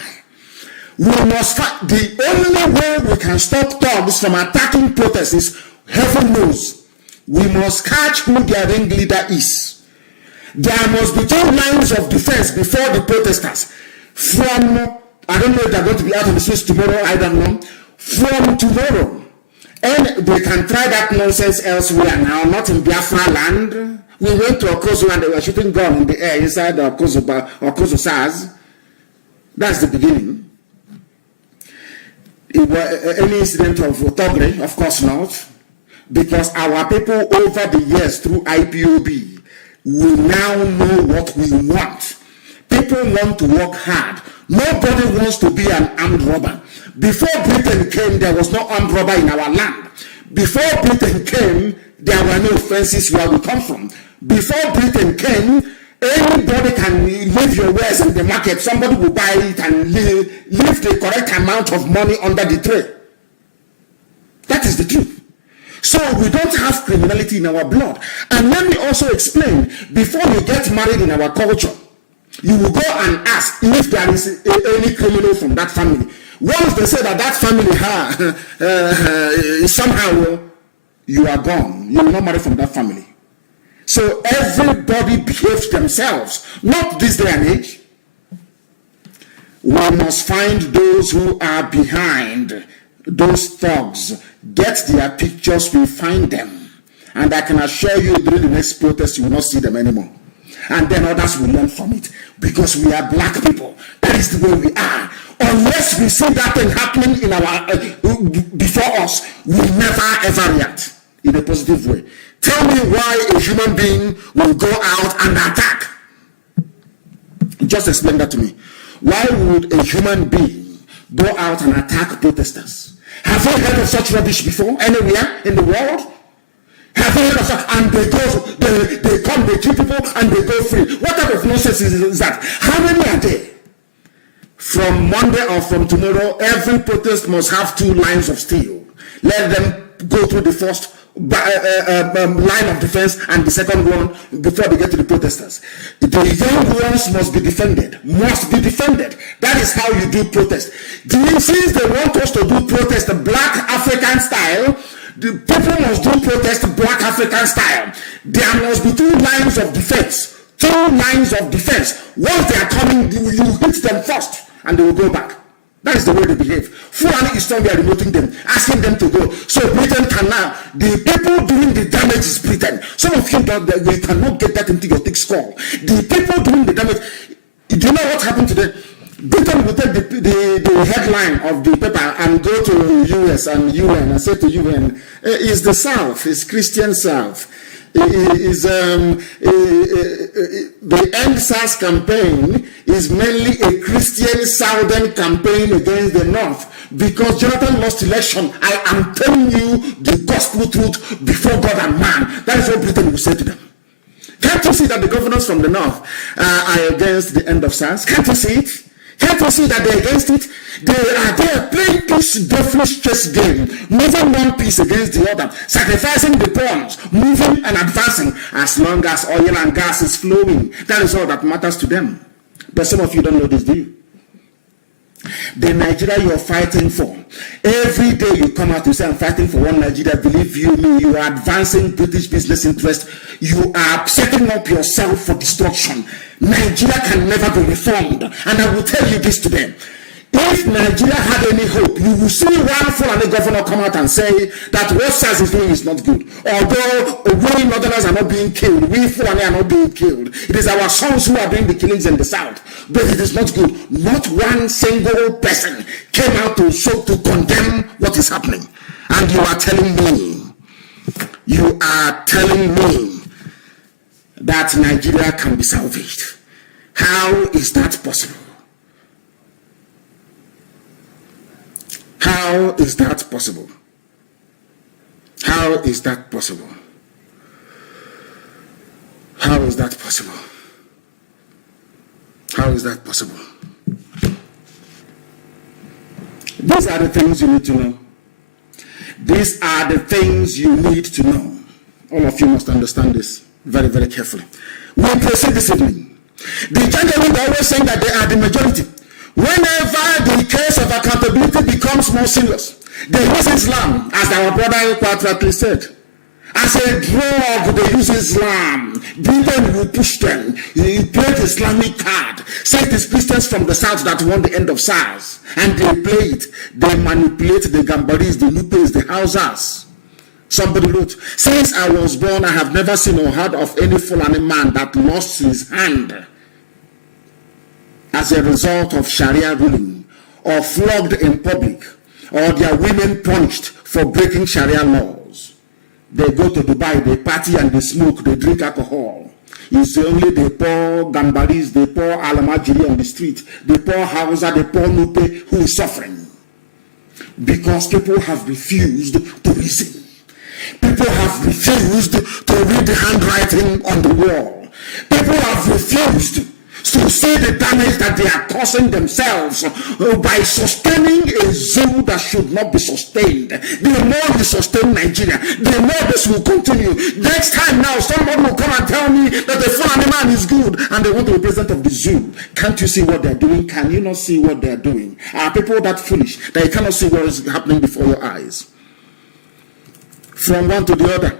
We must fight. The only way we can stop thugs from attacking protests is, heaven knows, we must catch who their ringleader is. There must be 2 lines of defense before the protesters. From, I don't know if they're going to be out on the streets tomorrow, I don't know. From tomorrow. And they can try that nonsense elsewhere now, not in Biafra land. We went to Okozo and they were shooting gun in the air inside the Okozo SARS. That's the beginning. Any incident of thuggery? Of course not. Because our people over the years through IPOB, we now know what we want. People want to work hard. Nobody wants to be an armed robber. Before Britain came, there was no armed robber in our land. Before Britain came, there were no fences where we come from. Before Britain came, anybody can leave your wares in the market. Somebody will buy it and leave the correct amount of money under the tray. That is the truth. So we don't have criminality in our blood. And let me also explain, before you get married in our culture, you will go and ask if there is any criminal from that family. Once they say that family somehow you are gone, you will not marry from that family. So everybody behaves themselves, not this day and age. We must find those who are behind those thugs, get their pictures, we find them. And I can assure you during the next protest, you will not see them anymore. And then others will learn from it, because we are black people. That is the way we are. Unless we see that thing happening in our before us, we never ever react in a positive way. Tell me why a human being will go out and attack. Just explain that to me. Why would a human being go out and attack protesters? Have you heard of such rubbish before anywhere in the world? Have you heard of such? And they come, they kill people, and they go free. What type of nonsense is that? How many are there? From Monday or from tomorrow, every protest must have 2 lines of steel. Let them go through the first line of defense and the second one before they get to the protesters. The young ones must be defended. That is how you do protest. Since they want us to do protest the black African style, the people must do protest black African style. There must be 2 lines of defense. 2 lines of defense. Once they are coming, you hit them first and they will go back. That is the way they behave. Fulani is somewhere remoting them, asking them to go. So Britain can now, the people doing the damage is Britain. Some of you we cannot get that into your thick skull. The people doing the damage, do you know what happened today? Britain will take the headline of the paper and go to US and UN and say to UN, it's the South, it's Christian South. The End SARS campaign is mainly a Christian Southern campaign against the North, because Jonathan lost election. I am telling you the gospel truth before God and man. That is what Britain will say to them. Can't you see that the governors from the North are against the end of SARS? Can't you see it? Can't you see that they're against it? They are playing this devilish chess game, moving one piece against the other, sacrificing the pawns, moving and advancing. As long as oil and gas is flowing, that is all that matters to them. But some of you don't know this, do you? The Nigeria you're fighting for, every day you come out to say, I'm fighting for one Nigeria. Believe you me, you are advancing British business interest. You are setting up yourself for destruction. Nigeria can never be reformed. And I will tell you this today. If Nigeria had any hope, you will see one Fulani governor come out and say that what SARS is doing is not good. Although we Northerners are not being killed, we Fulani are not being killed. It is our sons who are doing the killings in the South. But it is not good. Not one single person came out to condemn what is happening. And you are telling me that Nigeria can be salvaged. How is that possible? How is that possible? How is that possible? How is that possible? How is that possible? These are the things you need to know. These are the things you need to know. All of you must understand this very, very carefully. We proceed this evening. The gentlemen are always saying that they are the majority. Whenever the case of accountability becomes more serious, they use Islam, as our brother quite rightly said. As a drug, they use Islam. Britain will push them. He played Islamic card. Say it is Christians from the South that won the end of SARS. And they play it. They manipulate the Gambaris, the Lupes, the Hausas. Somebody wrote, since I was born, I have never seen or heard of any Fulani man that lost his hand as a result of Sharia ruling, or flogged in public, or their women punished for breaking Sharia laws. They go to Dubai, they party and they smoke, they drink alcohol. It's only the poor Gambaris, the poor Alamajiri on the street, the poor Hausa, the poor Nupe who is suffering. Because people have refused to reason. People have refused to read the handwriting on the wall. People have refused to see the damage that they are causing themselves by sustaining a zoo that should not be sustained. The more you sustain Nigeria, the more this will continue. Next time now, somebody will come and tell me that the Fulani man is good and they want to be president of the zoo. Can't you see what they're doing? Can you not see what they're doing? Are people that foolish that you cannot see what is happening before your eyes? From one to the other,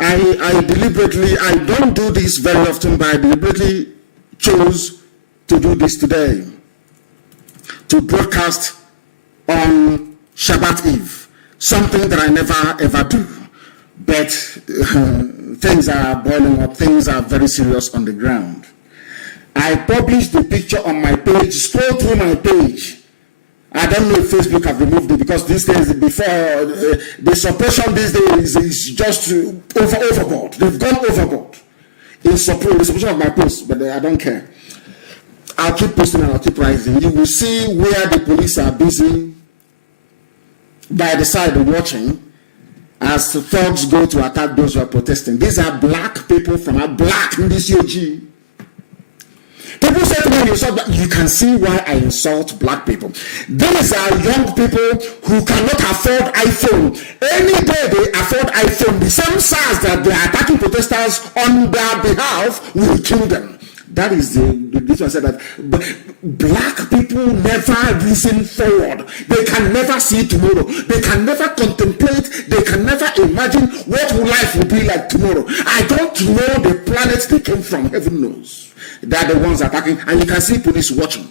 I I deliberately, I don't do this very often, but I deliberately chose to do this today, to broadcast on Shabbat Eve, something that I never ever do. But things are boiling up, things are very serious on the ground. I published the picture on my page, scroll through my page. I don't know if Facebook have removed it, because these days, before, the suppression these days is just overboard. They've gone overboard in the suppression of my posts, but I don't care. I'll keep posting and I'll keep writing. You will see where the police are busy by the side watching as the thugs go to attack those who are protesting. These are black people from a black in this UG. People say to me, you can see why I insult black people. These are young people who cannot afford iPhone. Any day they afford iPhone, the same SARS that they are attacking protesters on their behalf will kill them. That is the reason I said that. But black people never reason forward. They can never see tomorrow. They can never contemplate. They can never imagine what life will be like tomorrow. I don't know the planets they came from. Heaven knows. They are the ones attacking, and you can see police watching.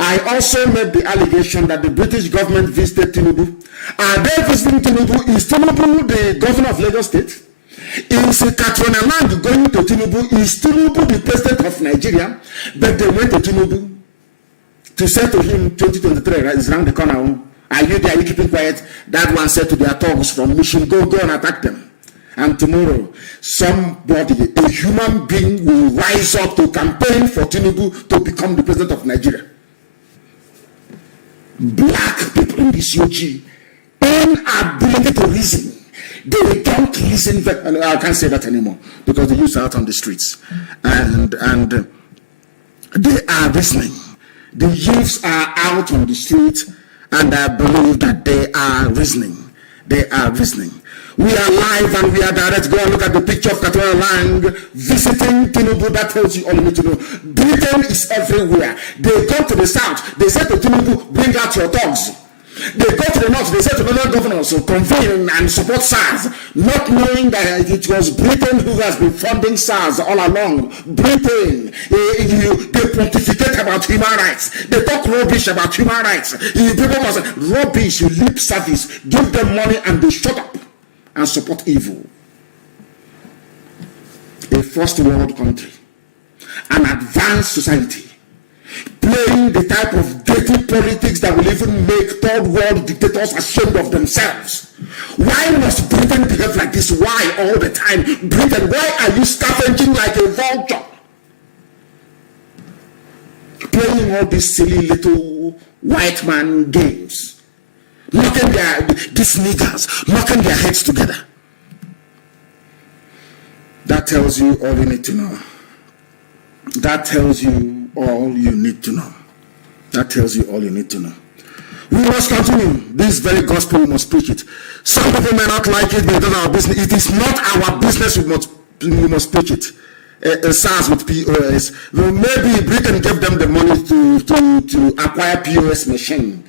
I also made the allegation that the British government visited Tinubu. Are they visiting Tinubu? Is Tinubu the governor of Lagos State? Is Katrina Land going to Tinubu? Is Tinubu the president of Nigeria? But they went to Tinubu to say to him, 2023 is around the corner. Are you there? Are you keeping quiet? That one said to their thugs from Mission, go and attack them. And tomorrow, somebody, a human being, will rise up to campaign for Tinubu to become the president of Nigeria. Black people in this UG, inability to reason. They don't listen. I can't say that anymore because the youth are out on the streets, and they are listening. The youths are out on the streets, and I believe that they are reasoning. They are reasoning. We are live and we are direct. Go and look at the picture of Katrina Lang visiting Tinubu. That tells you all you need to know. Britain is everywhere. They go to the south. They say to Tinubu, bring out your thugs. They go to the north. They say to the northern governors to convene and support SARS, not knowing that it was Britain who has been funding SARS all along. Britain, they pontificate about human rights. They talk rubbish about human rights. People must say, rubbish, lip service. Give them money and they shut up and support evil. A first world country, an advanced society, playing the type of dirty politics that will even make third world dictators ashamed of themselves. Why must Britain behave like this? Why all the time? Britain, why are you scavenging like a vulture? Playing all these silly little white man games. Knocking these niggers, knocking their heads together. That tells you all you need to know. That tells you all you need to know. That tells you all you need to know. We must continue. This very gospel, we must preach it. Some people may not like it, but it's not our business. It is not our business, we must preach it. SARS with POS. Maybe Britain gave them the money to acquire POS machine,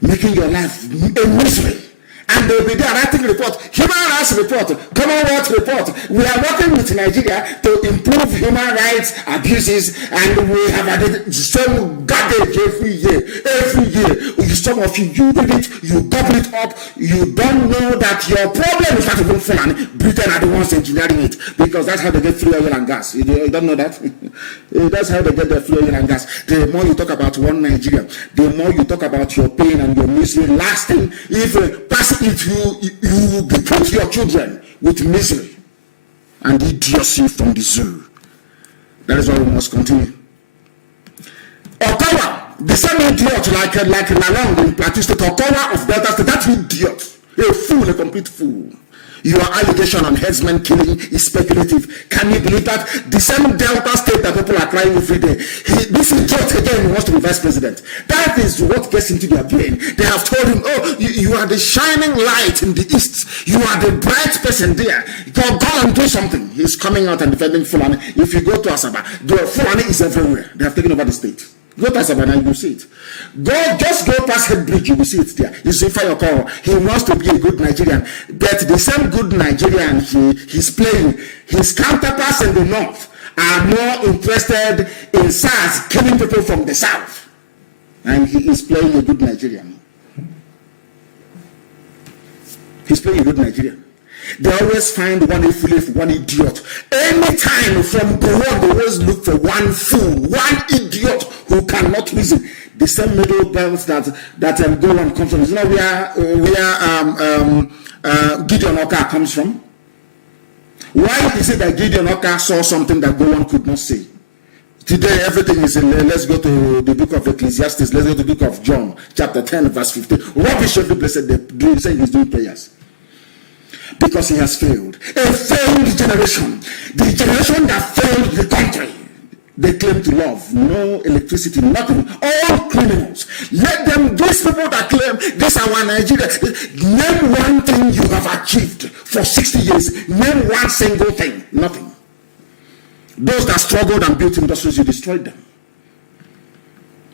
making your life a misery. And they'll be there writing report, human rights report, Commonwealth report. We are working with Nigeria to improve human rights abuses, and we have added some garbage every year. Every year, some of you read it, you double it up. You don't know that your problem is not even Fulani. Britain are the ones engineering it, because that's how they get free oil and gas. You don't know that? That's how they get their free oil and gas. The more you talk about one Nigeria, the more you talk about your pain and your misery. Last thing, if you will put your children with misery and idiocy from the zoo. That is why we must continue. Okawa, the same idiot like Nnamdi in Plateau State, Okawa of Delta State, that idiot, a fool, a complete fool. Your allegation on headsmen killing is speculative. Can you believe that? The same Delta State that people are crying every day. This idiot again wants to be vice president. That is what gets into their brain. They have told him, oh, you are the shining light in the east. You are the bright person there. Go and do something. He's coming out and defending Fulani. If you go to Asaba, the Fulani is everywhere. They have taken over the state. Go past Savannah, you see it. Just go past Head Bridge, you will see it there. You see Fire Call. He wants to be a good Nigerian. But the same good Nigerian he's playing, his counterparts in the north are more interested in SARS killing people from the south. And he is playing a good Nigerian. He's playing a good Nigerian. They always find one fool, one idiot. Anytime from the world, they always look for one fool, one idiot who cannot reason. The same middle belts that Golan comes from. You know where Gideon Oka comes from? Why is it that Gideon Oka saw something that Golan could not see? Today, everything is in. Let's go to the book of Ecclesiastes. Let's go to the book of John, chapter 10, verse 15. Rubbish every blessed day. Saying he's doing prayers. Because he has failed. A failed generation. The generation that failed the country. They claim to love. No electricity, nothing. All criminals. Let them, these people that claim this are our Nigeria. Name one thing you have achieved for 60 years. Name one single thing. Nothing. Those that struggled and built industries, you destroyed them.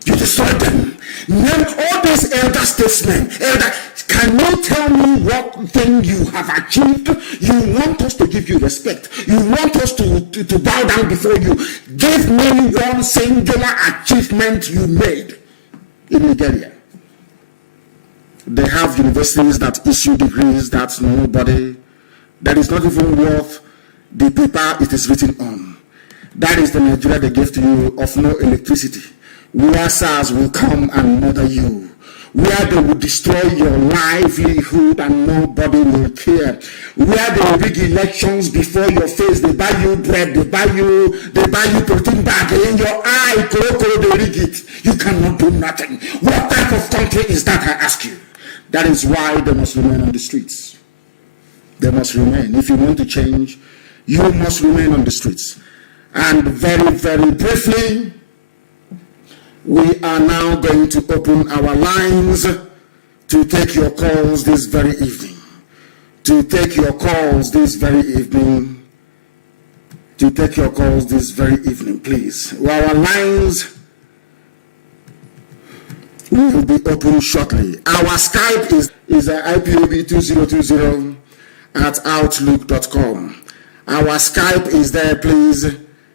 You destroyed them. Name all these elder statesmen. Can you tell me what thing you have achieved? You want us to give you respect. You want us to bow down before you. Give me one singular achievement you made in Nigeria. They have universities that issue degrees that nobody, that is not even worth the paper it is written on. That is the Nigeria they gave to you of no electricity. Where SARS will come and murder you. Where they will destroy your livelihood and nobody will care. Where they will rig elections before your face. They buy you bread, they buy you protein bag in your eye, they rig it. You cannot do nothing. What type of country is that, I ask you? That is why they must remain on the streets. They must remain. If you want to change, you must remain on the streets. And very, very briefly, we are now going to open our lines to take your calls this very evening. To take your calls this very evening. To take your calls this very evening, please. Well, our lines will be open shortly. Our Skype is IPOB2020 at outlook.com. Our Skype is there, please.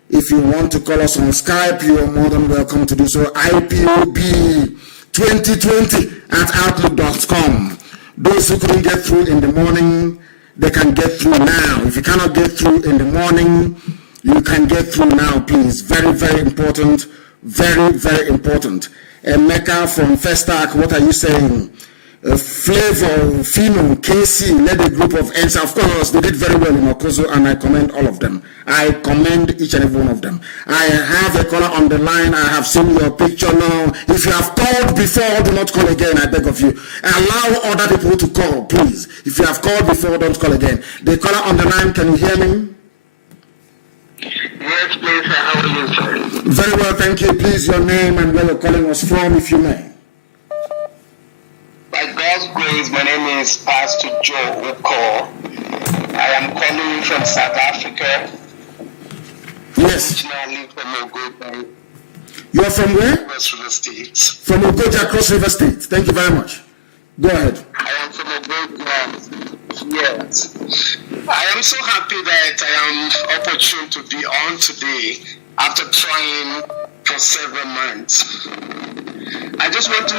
If you want to call us on Skype, you are more than welcome to do so. IPOB2020 at outlook.com. Those who couldn't get through in the morning, they can get through now. If you cannot get through in the morning, you can get through now, please. Very, very important. Very, very important. Emeka from Festac, what are you saying? Flavor, Fino, KC, led a group of ENSA. Of course, they did very well in Okozo, and I commend all of them. I commend each and every one of them. I have a caller on the line. I have seen your picture now. If you have called before, do not call again, I beg of you. Allow other people to call, please. If you have called before, don't call again. The caller on the line, can you hear me? Yes, please. How are you, sir? Very well, thank you. Please, your name and where you're calling us from, if you may. By God's grace, my name is Pastor Joe Oko. I am calling from South Africa. Yes. Originally from Ogoja. You are from where? Cross River State. From Ogoja, Cross River State. Thank you very much. Go ahead. I am from Ogoja. Yes. I am so happy that I am opportune to be on today after trying for several months. I just want to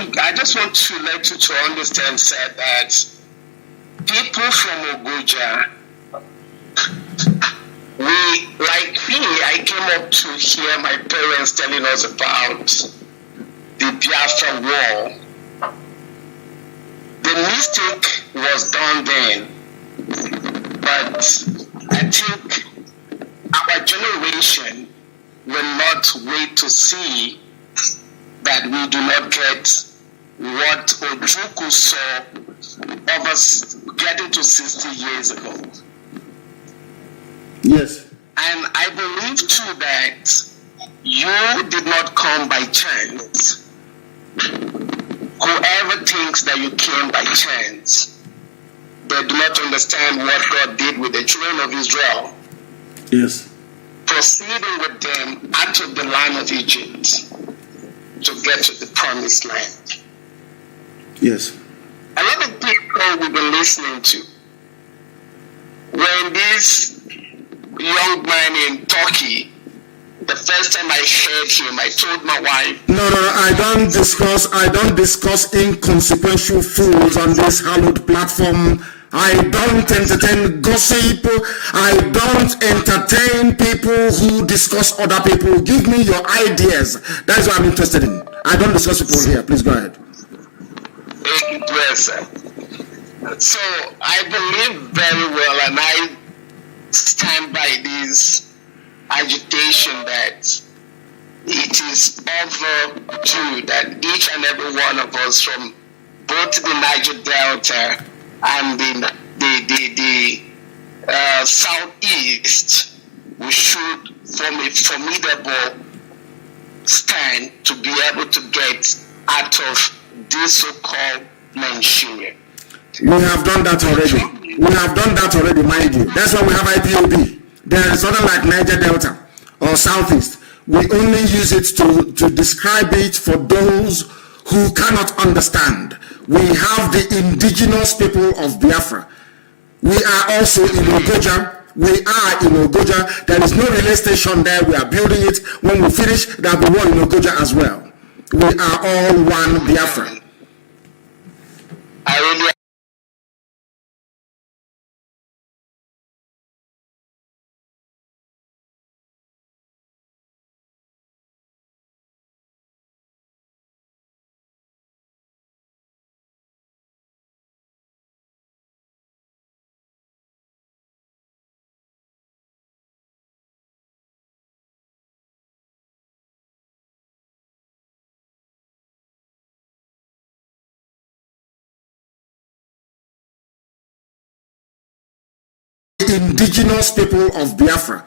let you to understand, sir, that people from Ogoja, I came up to hear my parents telling us about the Biafra war. The mistake was done then, but I think our generation will not wait to see that we do not get what Ojukwu saw of us getting to 60 years ago. Yes. And I believe too that you did not come by chance. Whoever thinks that you came by chance, they do not understand what God did with the children of Israel. Yes. Proceeding with them out of the land of Egypt. to get to the promised land. Yes. A lot of people we've been listening to, when this young man in Turkey, the first time I heard him, I told my wife, No, I don't discuss inconsequential fools on this hallowed platform. I don't entertain gossip. I don't entertain people who discuss other people. Give me your ideas. That's what I'm interested in. I don't discuss people here. Please go ahead. yes, sir. So I believe very well, and I stand by this agitation that it is overdue that each and every one of us from both the Niger Delta and the southeast, we should form a formidable stand to be able to get out of this so-called Nigeria. We have done that already. Mind you. That's why we have IPOB. There is nothing like Niger Delta or Southeast. We only use it to describe it for those who cannot understand. We have the indigenous people of Biafra. We are also in Ogoja. There is no relay station there. We are building it. When we finish, there will be one in Ogoja as well. We are all one Biafra. I really indigenous people of Biafra.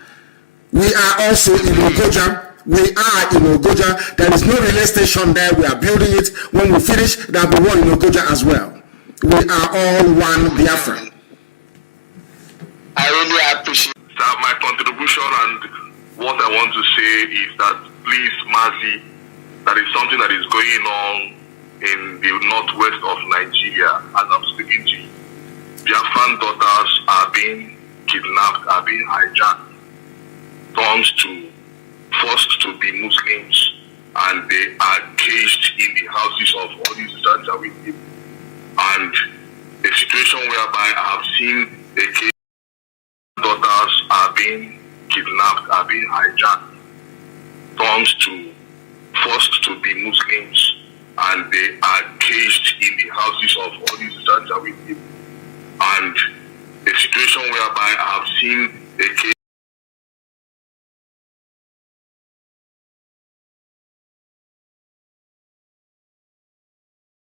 We are also in Ogoja. There is no relay station there. We are building it. When we finish, there will be one in Ogoja as well. We are all one Biafra. I really appreciate that. My contribution and what I want to say is that please, Mazi, that is something that is going on in the northwest of Nigeria as I'm speaking to you. Biafran daughters are being kidnapped, are being hijacked, turned to forced to be Muslims, and they are caged in the houses of all these Janjaweed people. And a situation whereby I have seen a case daughters are being kidnapped, are being hijacked, turned to forced to be Muslims, and they are caged in the houses of all these Janjaweed people. And a situation whereby I have seen a case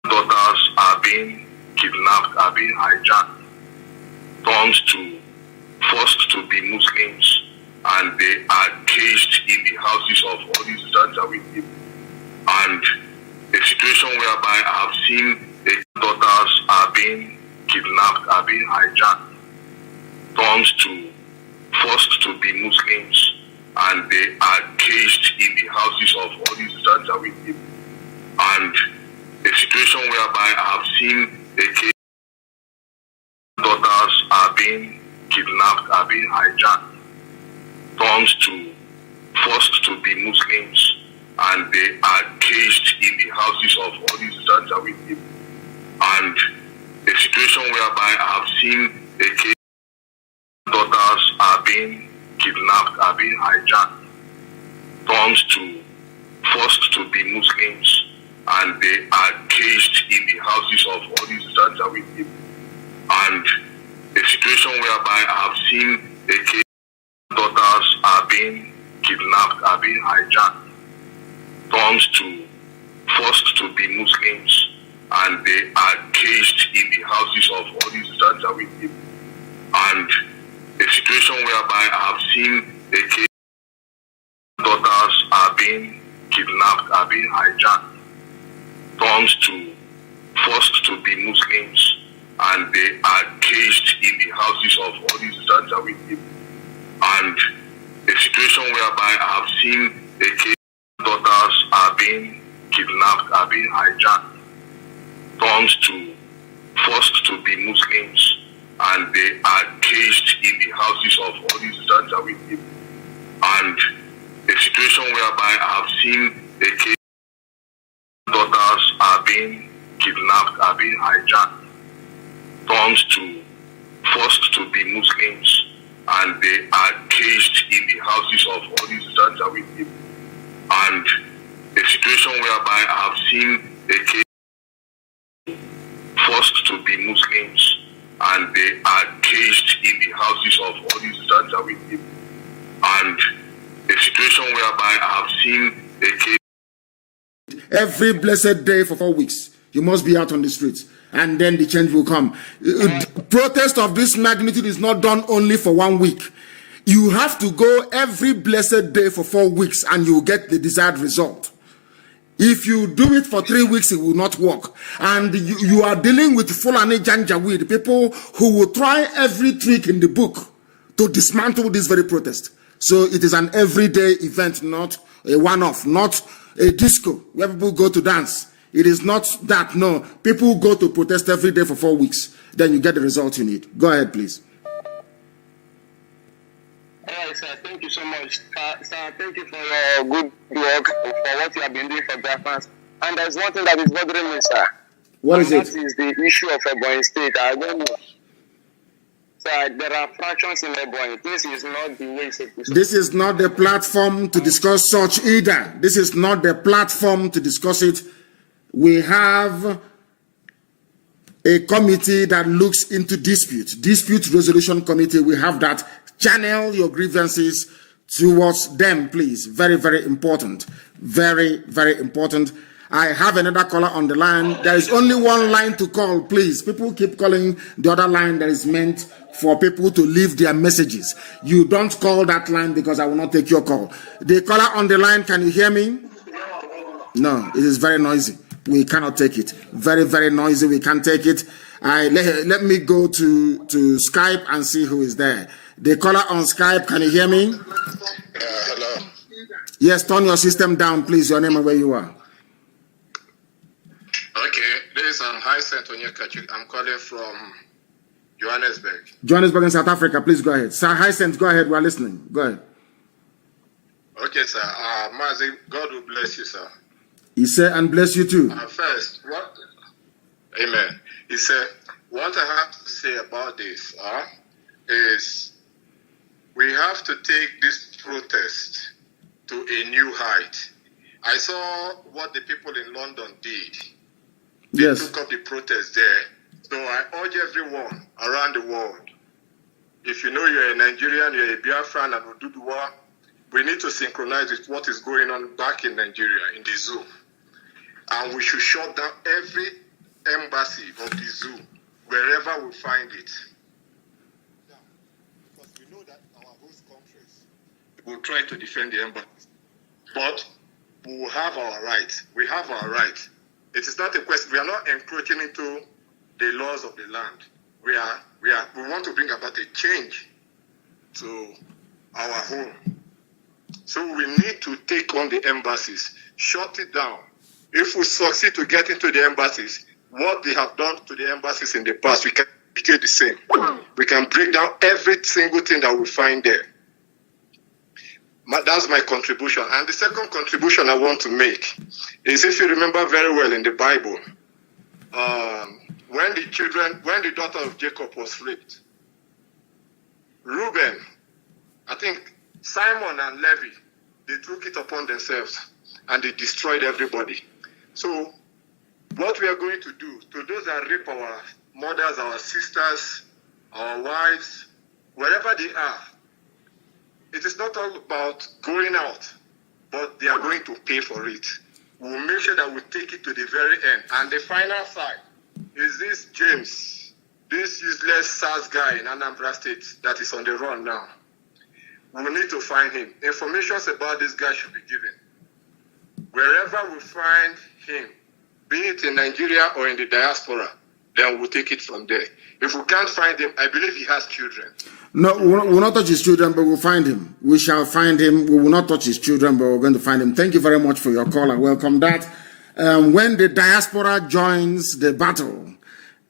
daughters are being kidnapped, are being hijacked, turned to forced to be Muslims, and they are caged in the houses of all these Janjaweed people. And a situation whereby I have seen a daughters are being kidnapped, are being hijacked, turned to forced to be Muslims, and they are caged in the houses of all these Janjaweed people. And a situation whereby I have seen a case daughters are being kidnapped, are being hijacked, turned to forced to be Muslims, and they are caged in the houses of all these Janjaweed people. And a situation whereby I have seen a case daughters are being kidnapped, are being hijacked, turned to forced to be Muslims, and they are caged in the houses of all these Janjaweed people. And a situation whereby I have seen a case daughters are being kidnapped, are being hijacked, turned to forced to be Muslims, and they are caged in the houses of all these Janjaweed people. And a situation whereby I have seen a case daughters are being kidnapped, are being hijacked, turned to forced to be Muslims, and they are caged in the houses of all these Janjaweed people. And a situation whereby I have seen a case daughters are being kidnapped, are being hijacked, turned to forced to be Muslims, and they are caged in the houses of all these Janjaweed people. And a situation whereby I have seen a case daughters are being kidnapped, are being hijacked, turned to forced to be Muslims, and they are caged in the houses of all these Janjaweed people. And a situation whereby I have seen a case forced to be Muslims, and they are caged in the houses of all these Janjaweed people. And a situation whereby I have seen a case. Every blessed day for 4 weeks, you must be out on the streets, and then the change will come. Protest of this magnitude is not done only for 1 week. You have to go every blessed day for 4 weeks, and you will get the desired result. If you do it for 3 weeks, it will not work. And you are dealing with Fulani Janjaweed, people who will try every trick in the book to dismantle this very protest. So it is an everyday event, not a one-off, not a disco where people go to dance. It is not that, no. People go to protest every day for 4 weeks. Then you get the result you need. Go ahead, please. All right, sir. Thank you so much. Sir, thank you for your good work, for what you have been doing for Biafrans. And there's one thing that is bothering me, sir. What is it? That is the issue of Ebonyi State. I don't know. Sir, there are fractions in Ebonyi. This is not the way it's supposed to be. This is not the platform to discuss such either. This is not the platform to discuss it. We have a committee that looks into dispute resolution committee. We have that. Channel your grievances towards them, please. Very, very important. Very, very important. I have another caller on the line. There is only one line to call, please. People keep calling the other line that is meant for people to leave their messages. You don't call that line because I will not take your call. The caller on the line, can you hear me? No, it is very noisy. We cannot take it. Very, very noisy. We can't take it. Let me go to Skype and see who is there. The caller on Skype, can you hear me? Hello. Yes, turn your system down, please. Your name and where you are. Okay, this is Hyacinth Onyekachi. I'm calling from Johannesburg. Johannesburg in South Africa, please go ahead. Sir Hyacinth, go ahead. We're listening. Go ahead. Okay, sir. Mazi, God will bless you, sir. He said, and bless you too. First, Amen. He said, what I have to say about this is we have to take this protest to a new height. I saw what the people in London did. They took up the protest there. So I urge everyone around the world, if you know you're a Nigerian, you're a Biafran and Oduduwa, we need to synchronize with what is going on back in Nigeria, in the zoo. And we should shut down every embassy of the zoo, wherever we find it. Because we know that our host countries will try to defend the embassy. But we will have our rights. We have our rights. It is not a question. We are not encroaching into the laws of the land. We want to bring about a change to our home. So we need to take on the embassies, shut it down. If we succeed to get into the embassies, what they have done to the embassies in the past, we can do the same. We can break down every single thing that we find there. That's my contribution. And the second contribution I want to make is, if you remember very well in the Bible, when the daughter of Jacob was raped, Reuben, I think Simon and Levi, they took it upon themselves and they destroyed everybody. So what we are going to do to those that rape our mothers, our sisters, our wives, wherever they are, it is not all about going out, but they are going to pay for it. We'll make sure that we take it to the very end. And the final side is this James, this useless SARS guy in Anambra State that is on the run now. We need to find him. Information about this guy should be given. Wherever we find him, be it in Nigeria or in the diaspora, then we'll take it from there. If we can't find him, I believe he has children. No, we will not touch his children, but we'll find him. We shall find him. We will not touch his children, but we're going to find him. Thank you very much for your call. I welcome that. when the diaspora joins the battle,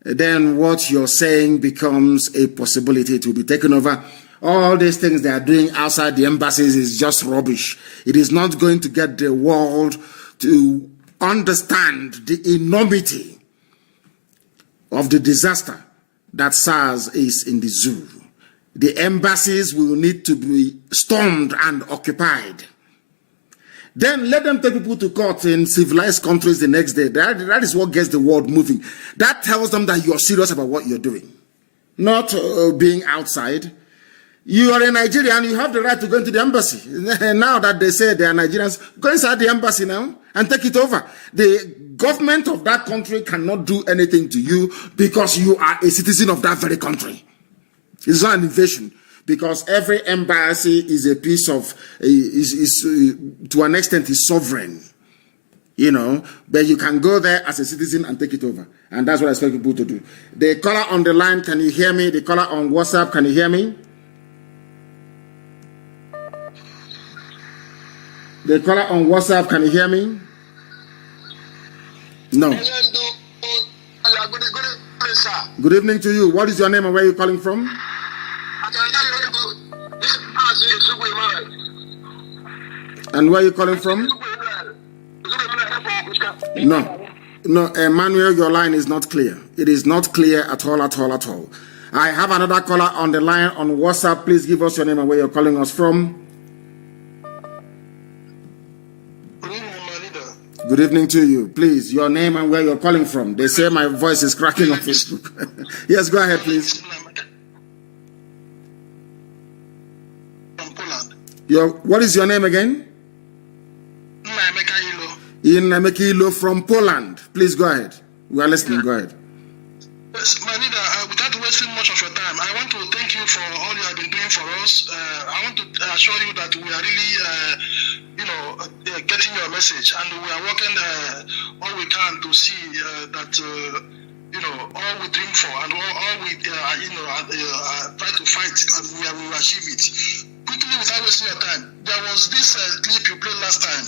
then what you're saying becomes a possibility to be taken over. All these things they are doing outside the embassies is just rubbish. It is not going to get the world to understand the enormity of the disaster that SARS is in the zoo. The embassies will need to be stormed and occupied. Then let them take people to court in civilized countries the next day. That is what gets the world moving. That tells them that you're serious about what you're doing, not being outside. You are a Nigerian, you have the right to go into the embassy. Now that they say they are Nigerians, go inside the embassy now and take it over. The government of that country cannot do anything to you because you are a citizen of that very country. It's not an invasion, because every embassy is a piece of, to an extent, is sovereign. You know, but you can go there as a citizen and take it over. And that's what I expect people to do. The caller on the line, can you hear me? The caller on WhatsApp, can you hear me? The caller on WhatsApp, can you hear me? No. Good evening to you. What is your name and where are you calling from? And where are you calling from? No, Emmanuel, your line is not clear. It is not clear at all. I have another caller on the line on WhatsApp. Please give us your name and where you're calling us from. Good evening to you. Please, your name and where you're calling from. They say my voice is cracking on Facebook. Yes, go ahead, please. What is your name again? Nnamdi Kanu from Poland. Please go ahead. We are listening. Go ahead. Yes, my leader, without wasting much of your time, I want to thank you for all you have been doing for us. I want to assure you that we are really, getting your message, and we are working all we can to see that, all we dream for and all we, try to fight, and we will achieve it. Quickly, without wasting your time, there was this clip you played last time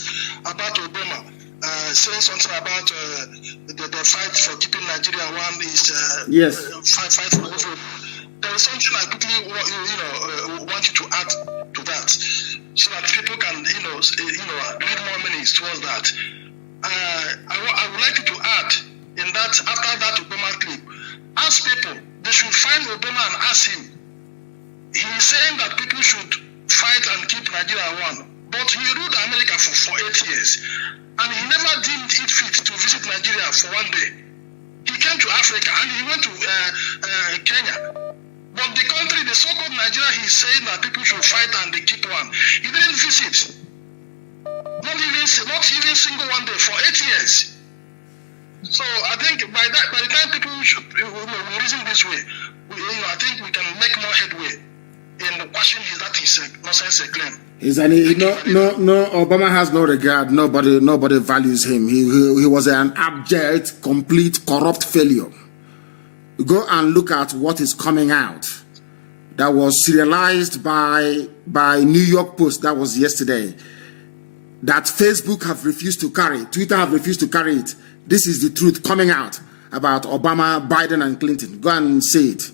about Obama. Saying something about the fight for keeping Nigeria one is yes. Fight for everyone. There is something I quickly want you to add to that, so that people can read more meanings towards that. I would like you to add in that, after that Obama clip, ask people, they should find Obama and ask him. He is saying that people should fight and keep Nigeria one, but he ruled America for 8 years. And he never deemed it fit to visit Nigeria for one day. He came to Africa and he went to Kenya. But the country, the so-called Nigeria, he's saying that people should fight and they keep one. He didn't visit. Not even single one day for 8 years. So I think by the time people will reason this way, I think we can make more headway in questioning that is nonsense claim. Obama has no regard. Nobody values him. He was an abject, complete, corrupt failure. Go and look at what is coming out. That was serialized by New York Post. That was yesterday. That Facebook have refused to carry. Twitter have refused to carry it. This is the truth coming out about Obama, Biden, and Clinton. Go and see it.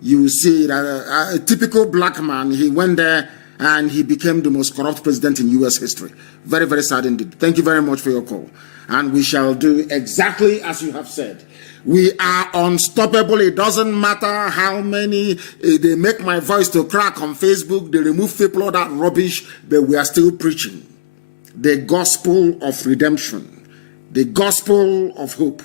You will see that a typical black man, he went there and he became the most corrupt president in U.S. history. Very, very sad indeed. Thank you very much for your call. And we shall do exactly as you have said. We are unstoppable. It doesn't matter how many, they make my voice to crack on Facebook, they remove people, all that rubbish, but we are still preaching the gospel of redemption, the gospel of hope.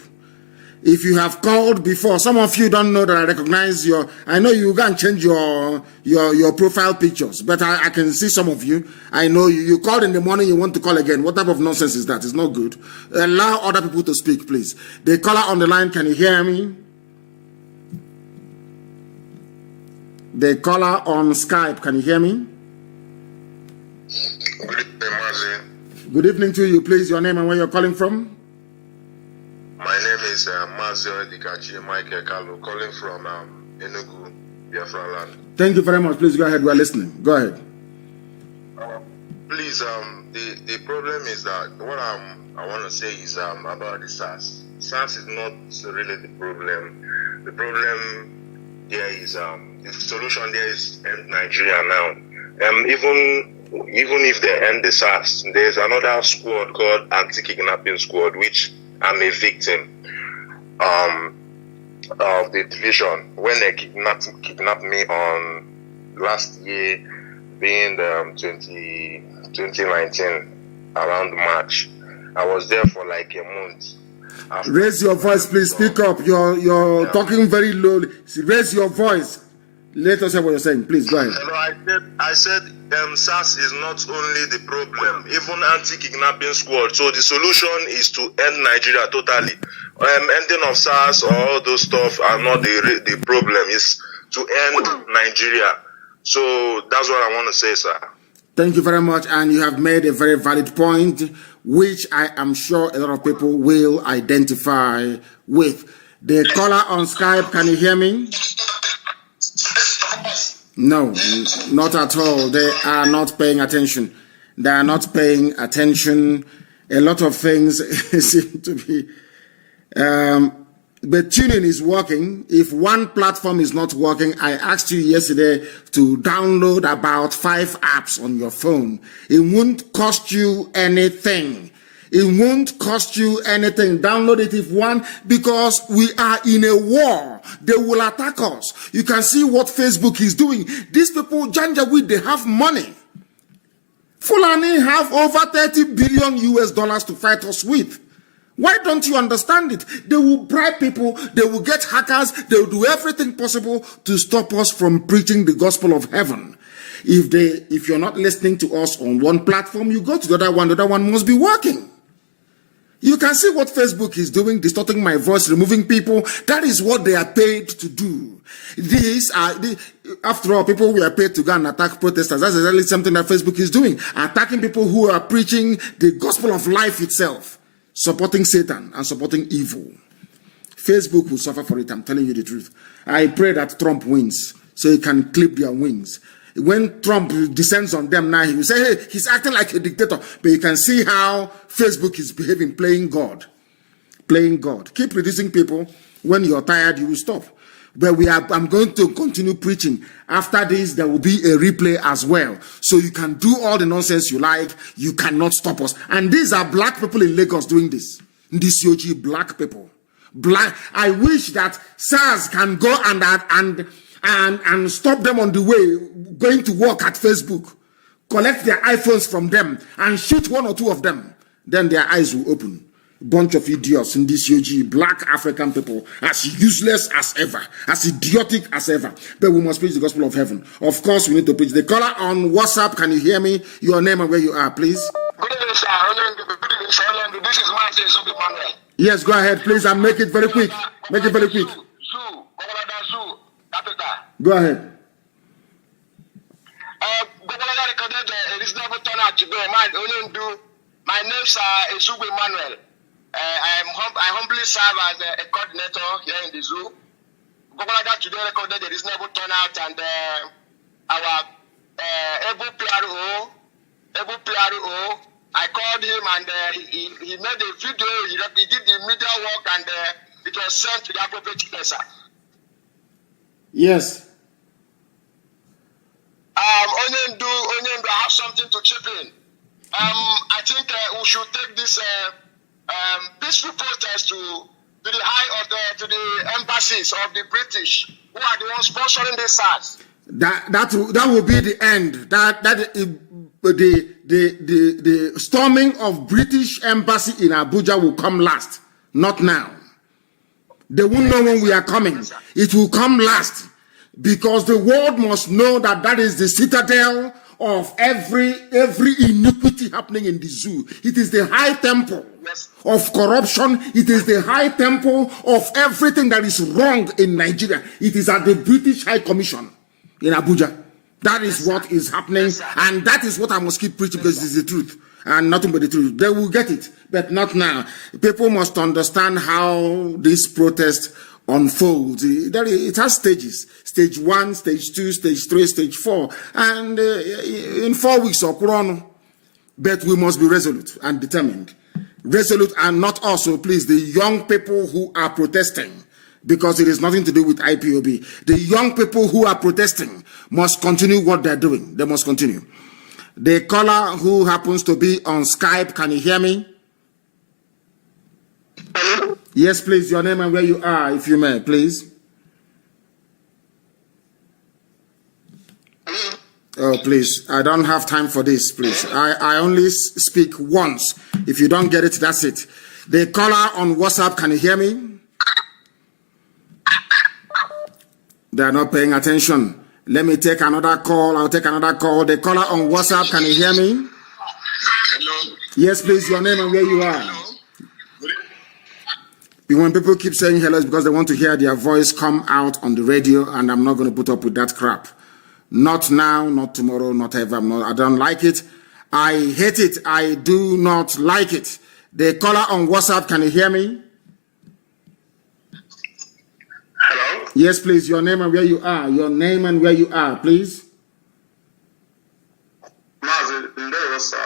If you have called before, some of you don't know that I recognize I know you can change your profile pictures, but I can see some of you. I know you called in the morning, you want to call again. What type of nonsense is that? It's not good. Allow other people to speak, please. The caller on the line, can you hear me? The caller on Skype, can you hear me? Good evening, Mazi. Good evening to you, please. Your name and where you're calling from? My name is Mazi Michael Kalu, calling from Enugu, Biafra land. Thank you very much. Please go ahead. We are listening. Go ahead. Please, the problem is that what I want to say is about the SARS. SARS is not really the problem. The problem there is the solution there is end Nigeria now. Even if they end the SARS, there's another squad called Anti-Kidnapping Squad, which I'm a victim of the division. When they kidnapped me on last year, being 2019, around March, I was there for like a month. Raise your voice, please. Speak up. You're talking very low. Raise your voice. Let us hear what you're saying. Please go ahead. Hello, I said SARS is not only the problem, even anti-kidnapping squad. So the solution is to end Nigeria totally. Ending of SARS or all those stuff are not the problem. It's to end Nigeria. So that's what I want to say, sir. Thank you very much. And you have made a very valid point, which I am sure a lot of people will identify with. The caller on Skype, can you hear me? No, not at all. They are not paying attention. They are not paying attention. A lot of things seem to be... but tuning is working. If one platform is not working, I asked you yesterday to download about 5 apps on your phone. It won't cost you anything. It won't cost you anything. Download it if one, because we are in a war. They will attack us. You can see what Facebook is doing. These people, Janjaweed, they have money. Fulani have over $30 billion to fight us with. Why don't you understand it? They will bribe people. They will get hackers. They will do everything possible to stop us from preaching the gospel of heaven. If you're not listening to us on one platform, you go to the other one. The other one must be working. You can see what Facebook is doing, distorting my voice, removing people. That is what they are paid to do. After all, people were paid to go and attack protesters. That's exactly something that Facebook is doing. Attacking people who are preaching the gospel of life itself. Supporting Satan and supporting evil. Facebook will suffer for it, I'm telling you the truth. I pray that Trump wins so he can clip their wings. When Trump descends on them now, he will say, hey, he's acting like a dictator. But you can see how Facebook is behaving, playing God. Playing God. Keep reducing people. When you're tired, you will stop. But I'm going to continue preaching. After this, there will be a replay as well. So you can do all the nonsense you like. You cannot stop us. And these are black people in Lagos doing this. These Yoji black people. I wish that SARS can go and stop them on the way going to work at Facebook. Collect their iPhones from them and shoot 1 or 2 of them. Then their eyes will open. Bunch of idiots in this UG, black African people, as useless as ever, as idiotic as ever. But we must preach the gospel of heaven. Of course, we need to preach. The caller on WhatsApp, can you hear me? Your name and where you are, please. Good evening, sir. This is Mazi. Yes, go ahead, please, and make it very quick. Make it very quick. Go ahead. My name is Ezugbo Emmanuel. I humbly serve as a coordinator here in the zoo. Gobolada today recorded a reasonable turnout, and our able PRO, I called him, and he made a video. He did the media work, and it was sent to the appropriate place. Yes. Onyendu, I have something to chip in. I think we should take this peaceful protest to the embassies of the British, who are the ones sponsoring this SARS. That will be the end. The storming of British embassy in Abuja will come last, not now. They won't know when we are coming. It will come last, because the world must know that is the citadel of every iniquity happening in the zoo. It is the high temple of corruption. It is the high temple of everything that is wrong in Nigeria. It is at the British High Commission in Abuja. That is what is happening, and that is what I must keep preaching, because it is the truth and nothing but the truth. They will get it, but not now. People must understand how this protest unfolds. It has stages. Stage 1, stage 2, stage 3, stage 4. And in 4 weeks, But we must be resolute and determined. Resolute and not also, please, the young people who are protesting, because it is nothing to do with IPOB. The young people who are protesting must continue what they're doing. They must continue. The caller who happens to be on Skype, can you hear me? Hello? Yes, please, your name and where you are, if you may, please. Hello? Oh, please, I don't have time for this, please. I only speak once. If you don't get it, that's it. The caller on WhatsApp, can you hear me? They are not paying attention. Let me take another call. I'll take another call. The caller on WhatsApp, can you hear me? Hello? Yes, please, your name and where you are. Hello? When people keep saying hello, it's because they want to hear their voice come out on the radio, and I'm not going to put up with that crap. Not now, not tomorrow, not ever. I don't like it. I hate it. I do not like it. The caller on WhatsApp, can you hear me? Hello? Yes, please, your name and where you are. Your name and where you are, please. Mazi, sir.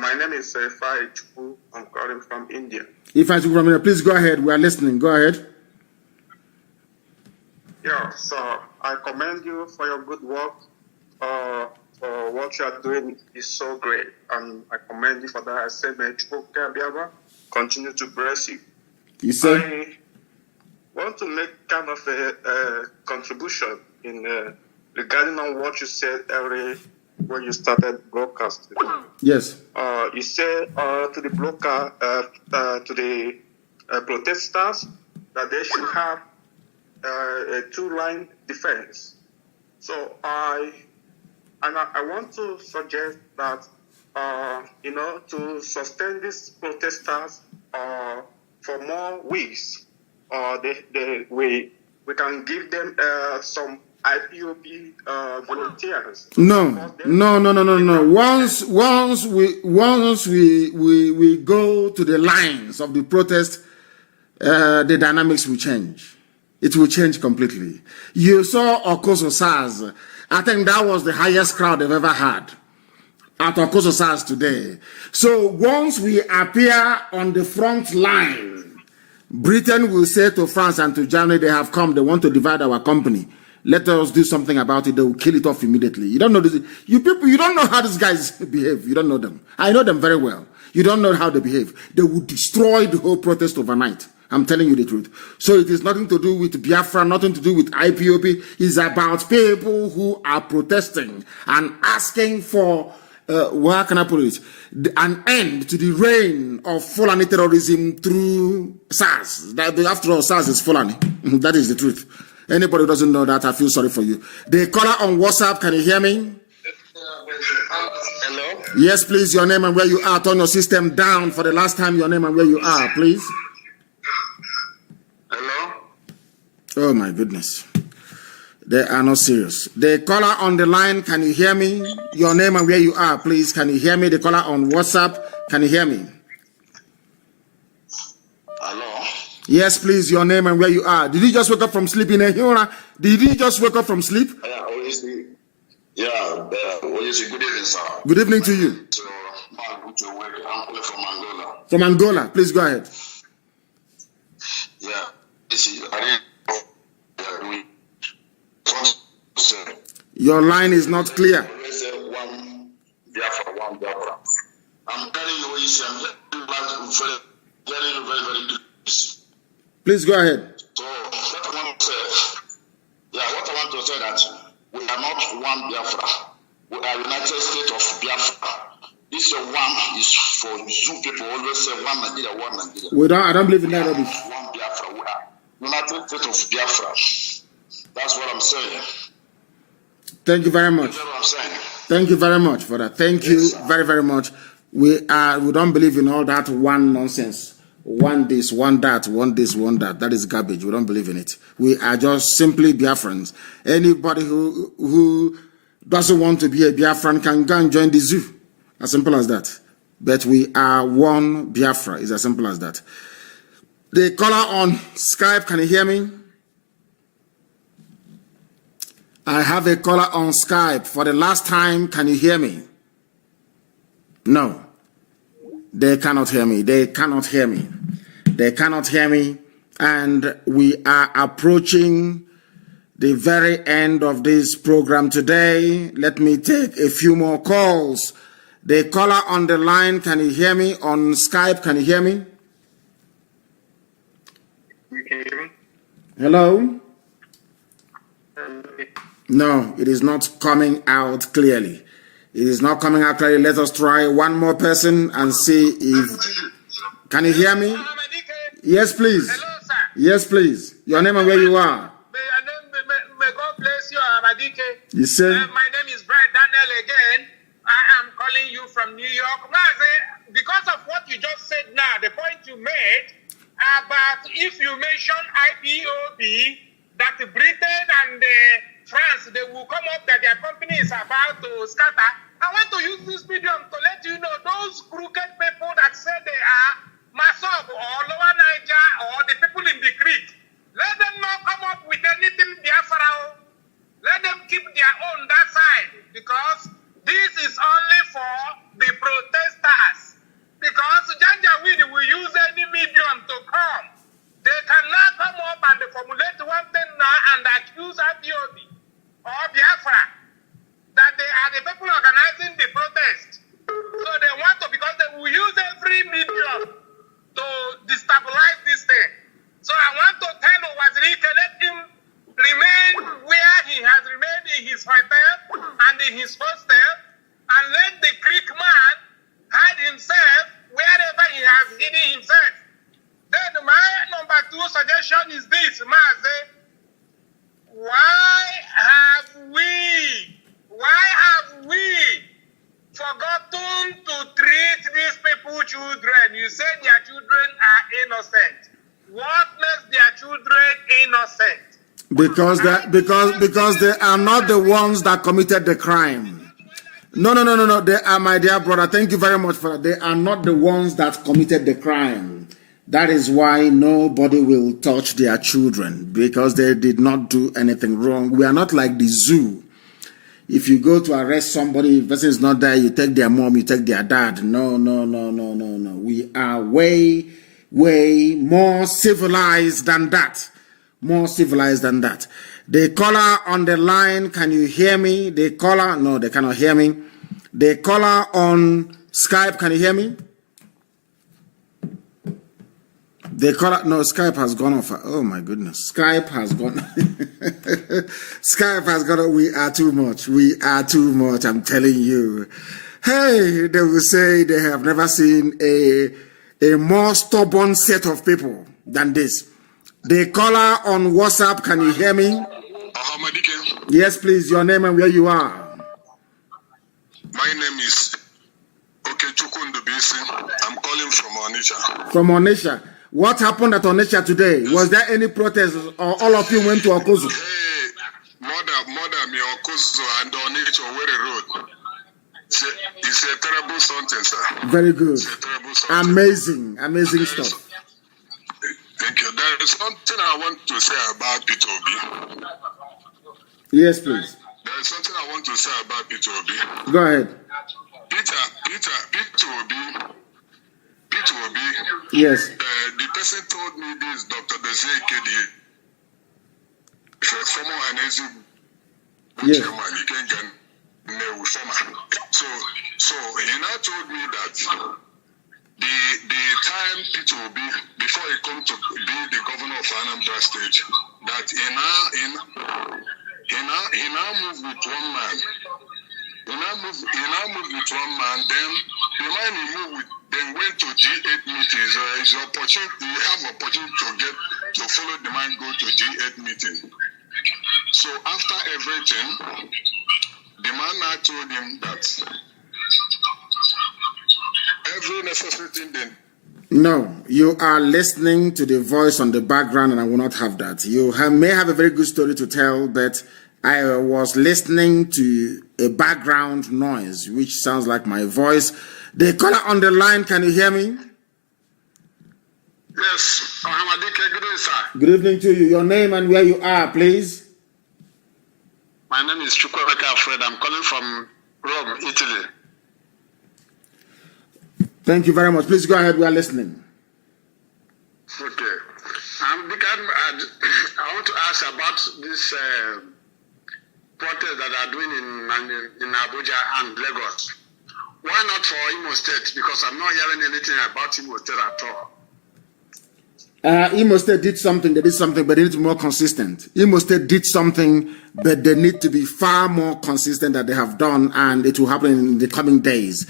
My name is Ifai Chukwu. I'm calling from India. Ifai Chukwu from India, please go ahead. We are listening. Go ahead. Yeah, so I commend you for your good work. For what you are doing is so great, and I commend you for that. I say, may Chukwu continue to bless you. You say? I want to make kind of a contribution in regarding on what you said earlier when you started broadcasting. Yes. You said to the blocker, to the protesters, that they should have a two-line defense. So I want to suggest that to sustain these protesters for more weeks, we can give them some IPOB volunteers. No. Once we go to the lines of the protest, the dynamics will change. It will change completely. You saw Okoso SARS. I think that was the highest crowd they've ever had at Okoso SARS today. So once we appear on the front line, Britain will say to France and to Germany, they have come, they want to divide our company. Let us do something about it. They will kill it off immediately. You don't know this. You people, you don't know how these guys behave. You don't know them. I know them very well. You don't know how they behave. They will destroy the whole protest overnight. I'm telling you the truth. So it is nothing to do with Biafra, nothing to do with IPOP. It's about people who are protesting and asking for, how can I put it, an end to the reign of Fulani terrorism through SARS. After all, SARS is Fulani. That is the truth. Anybody who doesn't know that, I feel sorry for you. The caller on WhatsApp, can you hear me? Hello? Yes, please, your name and where you are. Turn your system down for the last time, your name and where you are, please. Hello? Oh, my goodness. They are not serious. The caller on the line, can you hear me? Your name and where you are, please. Can you hear me? The caller on WhatsApp, can you hear me? Hello? Yes, please, your name and where you are. Did you just wake up from sleep in a Hura? Did you just wake up from sleep? Yeah, good evening, sir. Good evening to you. So, I'm calling from Angola. From Angola, please go ahead. Yeah, I didn't. Your line is not clear. One Biafra. I'm telling you what you say. I'm very busy. Please go ahead. So, what I want to say that we are not one Biafra. We are United States of Biafra. This one is for Zoo people. Always say one Nigeria. I don't believe in that rubbish. One Biafra. We are United States of Biafra. That's what I'm saying. Thank you very much. That's what I'm saying. Thank you very much for that. Thank you very, very much. We don't believe in all that one nonsense. One this, one that, one this, one that. That is garbage. We don't believe in it. We are just simply Biafrans. Anybody who doesn't want to be a Biafran can go and join the zoo. As simple as that. But we are one Biafra. It's as simple as that. The caller on Skype, can you hear me? I have a caller on Skype. For the last time, can you hear me? No. They cannot hear me. They cannot hear me. They cannot hear me. And we are approaching the very end of this program today. Let me take a few more calls. The caller on the line, can you hear me? On Skype, can you hear me? Hello? No, it is not coming out clearly. It is not coming out clearly. Let us try one more person and see if... Can you hear me? Yes, please. Hello, sir. Yes, please. Your name and where you are. May God bless you, Amadike. You say? My name is Brad Daniel again. I am calling you from New York. Mazi, because of what you just said now, the point you made about if you mention IPOB, that Britain and France, they will come up that their company is about to scatter. I want to use this medium to let you know those crooked people that say they are Masob or Lower Niger or the people in the creek. Let them not come up with anything Biafra. Let them keep their own that side, because this is only for the protesters. Because Janjaweed will use any medium to come. They cannot come up and formulate one thing now and accuse IPOB or Biafra that they are the people organizing the protest. So they want to, because they will use every medium to destabilize this thing. So I want to tell Wazirike, let him remain where he has remained in his hotel and in his hostel, and let the Greek man hide himself wherever he has hidden himself. Then my number 2 suggestion is this, Mazi. Why have we forgotten to treat these people children? You said their children are innocent. What makes their children innocent? Because they are not the ones that committed the crime. No. They are, my dear brother. Thank you very much for that. They are not the ones that committed the crime. That is why nobody will touch their children, because they did not do anything wrong. We are not like the zoo. If you go to arrest somebody, if the person is not there, you take their mom, you take their dad. No. We are way more civilized than that. More civilized than that. The caller on the line, can you hear me? The caller, no, they cannot hear me. The caller on Skype, can you hear me? The caller, no, Skype has gone off. Oh my goodness, Skype has gone. Skype has gone. We are too much. We are too much. I'm telling you. Hey, they will say they have never seen a more stubborn set of people than this. The caller on WhatsApp, can you hear me? Yes, please. Your name and where you are. My name is Okechukundubisi. I'm calling from Onitsha. From Onitsha. What happened at Onitsha today? Was there any protest, or all of you went to Okozu? Hey, mother, me Okozu and Onitsha Owerri Road. It's a terrible something, sir. Very good. It's a terrible something. Amazing stuff. Thank you. There is something I want to say about P2B. Yes, please. There is something I want to say about P2B. Go ahead. P2B. Yes. The person told me this, Dr. Desiree Kedi. Former Hanesi. Yes. So he now told me that the time P2B, before he come to be the governor of Anambra State, that he now moved with one man. He now moved with one man. Then the man he moved with then went to G8 meetings. His opportunity, he have opportunity to follow the man go to G8 meeting. So after everything, the man now told him that every necessary thing then. No, you are listening to the voice on the background, and I will not have that. You may have a very good story to tell, but I was listening to a background noise, which sounds like my voice. The caller on the line, can you hear me? Yes, good evening, sir. Good evening to you. Your name and where you are, please. My name is Chukwuemeka Alfred. I'm calling from Rome, Italy. Thank you very much. Please go ahead. We are listening. Okay. I want to ask about this protest that are doing in Abuja and Lagos. Why not for Imo State? Because I'm not hearing anything about Imo State at all. Imo State did something, they did something, but they need to be more consistent. Imo State did something, but they need to be far more consistent than they have done, and it will happen in the coming days.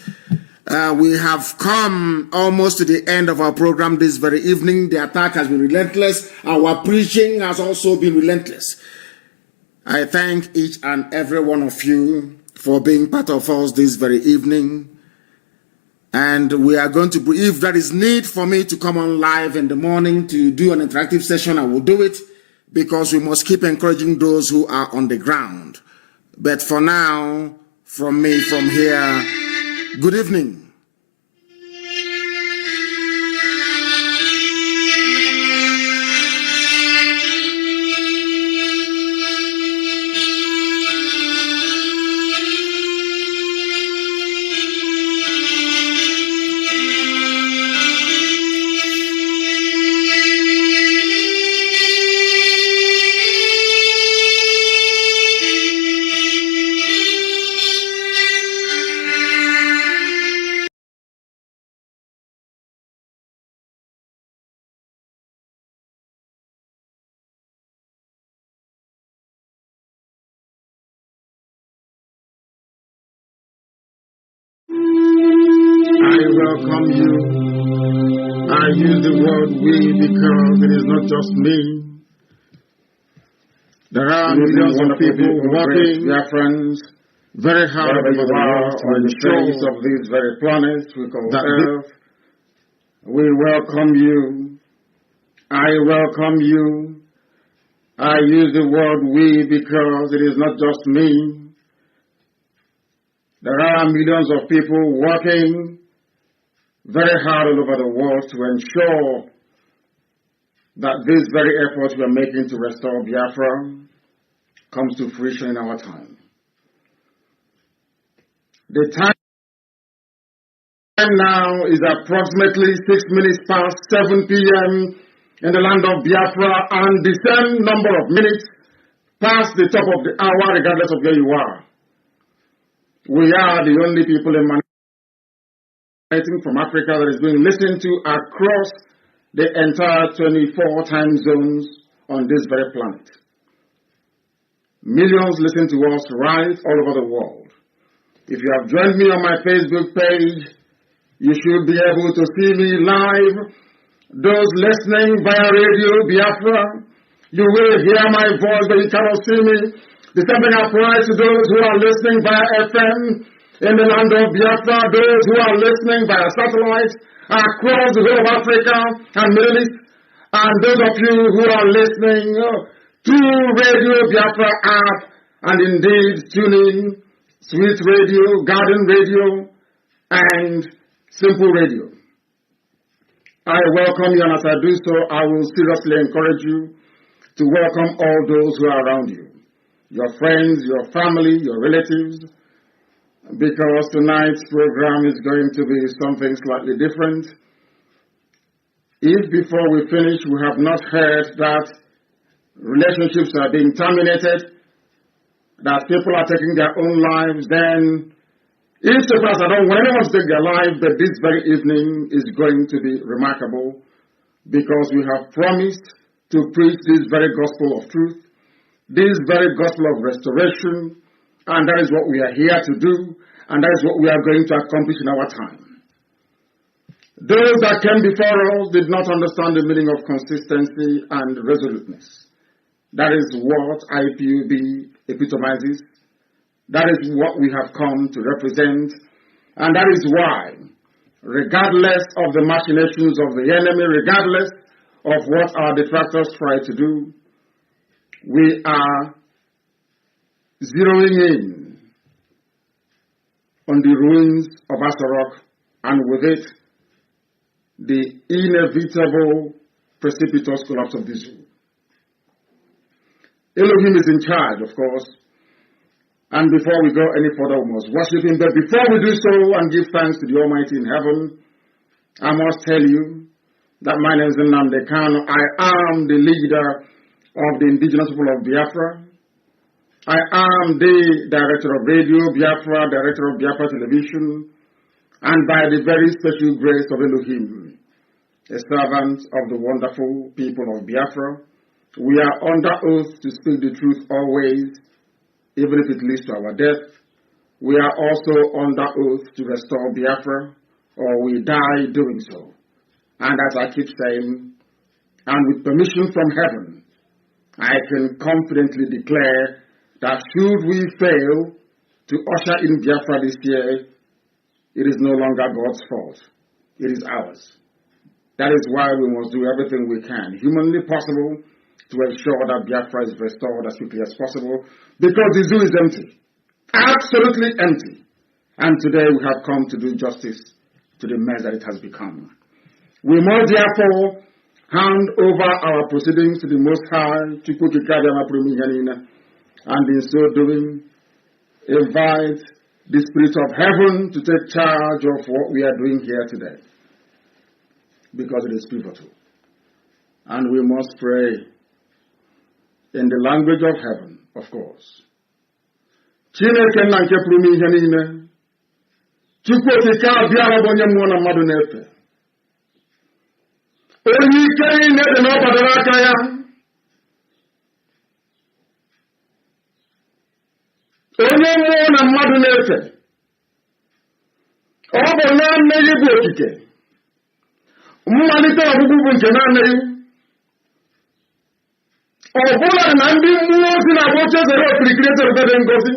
We have come almost to the end of our program this very evening. The attack has been relentless. Our preaching has also been relentless. I thank each and every one of you for being part of us this very evening. And we are going to, if there is need for me to come on live in the morning to do an interactive session, I will do it, because we must keep encouraging those who are on the ground. But for now, from me, from here, good evening. I welcome you. I use the word we because it is not just me. There are millions of people working, their friends, very hard on the shores of this very planet we call Earth. We welcome you. I welcome you. I use the word we because it is not just me. There are millions of people working very hard all over the world to ensure that this very effort we are making to restore Biafra comes to fruition in our time. The time now is approximately 6 minutes past 7 p.m. in the land of Biafra, and the same number of minutes past the top of the hour, regardless of where you are. We are the only people emanating from Africa that is being listened to across the entire 24 time zones on this very planet. Millions listen to us right all over the world. If you have joined me on my Facebook page, you should be able to see me live. Those listening via Radio Biafra, you will hear my voice, but you cannot see me. The same thing applies to those who are listening via FM in the land of Biafra, those who are listening via satellite across the whole of Africa and Middle East, and those of you who are listening through Radio Biafra app, and indeed tuning Sweet Radio, Garden Radio, and Simple Radio. I welcome you, and as I do so, I will seriously encourage you to welcome all those who are around you. Your friends, your family, your relatives, because tonight's program is going to be something slightly different. If before we finish we have not heard that relationships are being terminated, that people are taking their own lives, then if so far as I don't want anyone to take their life, but this very evening is going to be remarkable, because we have promised to preach this very gospel of truth, this very gospel of restoration, and that is what we are here to do, and that is what we are going to accomplish in our time. Those that came before us did not understand the meaning of consistency and resoluteness. That is what IPOB epitomizes. That is what we have come to represent, and that is why, regardless of the machinations of the enemy, regardless of what our detractors try to do, we are zeroing in on the ruins of Asarok, and with it, the inevitable precipitous collapse of this rule. Elohim is in charge, of course, and before we go any further, we must worship him. But before we do so and give thanks to the Almighty in heaven, I must tell you that my name is Nnamdi Kanu. I am the leader of the indigenous people of Biafra. I am the director of radio Biafra, director of Biafra television, and by the very special grace of Elohim, a servant of the wonderful people of Biafra, we are under oath to speak the truth always, even if it leads to our death. We are also under oath to restore Biafra, or we die doing so. And as I keep saying, and with permission from heaven, I can confidently declare that should we fail to usher in Biafra this year, it is no longer God's fault. It is ours. That is why we must do everything we can, humanly possible, to ensure that Biafra is restored as quickly as possible, because the zoo is empty. Absolutely empty. And today we have come to do justice to the mess that it has become. We must therefore hand over our proceedings to the Most High, and in so doing, invite the Spirit of Heaven to take charge of what we are doing here today, because it is pivotal. And we must pray in the language of heaven, of course. Chineke nna nke pụrụ ime ihe niile, Chukwu okike abịara bụ onye mmụọ na mmadụ na-efe. Onye ike niile dị n'ọbadoro aka ya. Onye mmụọ na mmadụ na-efe. Ọ bụ naanị gị bụ okike. Mmalite ọgwụgwụ bụ nke naanị gị. Ọ bụla na ndị mmụọ ozi na-agba oche zere okirikiri ezerubede ngozi.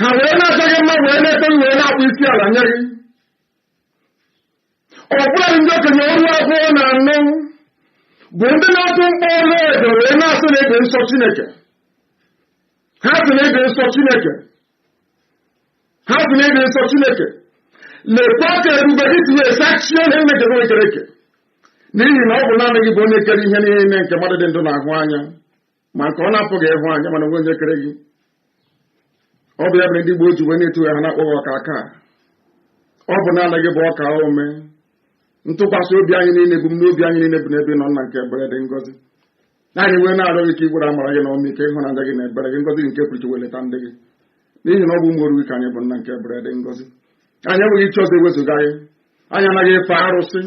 Ha wee na-acha gị mma wee na-eto gị wee na-akpụ isi ala nye gị. Ọ bụla ndị okenye ọrụ abụọ na anọ bụ ndị na-atụ mkpọ ọla edo wee na-asị na ebe nsọ Chineke. Ha sị na ebe nsọ Chineke. Ha sị na ebe nsọ Chineke. Lekwa ka ebube gị tinye sachie ihe mmejọ ekere eke. N'ihi na ọ bụ naanị gị bụ onye kere ihe niile nke mmadụ dị ndụ na-ahụ anya, ma nke ọ na-apụghị ịhụ anya mana onwe onye kere gị. Ọ bụ ya bụ ndị Igbo ji wee na-etu ha na-akpọghị ọka aka. Ọ bụ naanị gị bụ ọka ome. Ntụkwasị obi anyị niile bụ n'obi anyị niile bụ n'ebe nọ nna nke ebere dị ngọzi. Anyị wee na-arịọ gị ka ị gwara amara gị na ọmịiko ịhụnanya gị na ebere gị ngọzi nke pụrụ iche leta ndị gị. N'ihi na ọ bụ ụmụ oru gị ka anyị bụ nna nke ebere dị ngọzi. Anyị enweghị iche ọzọ ewezuga gị. Anyị anaghị efe arụsị.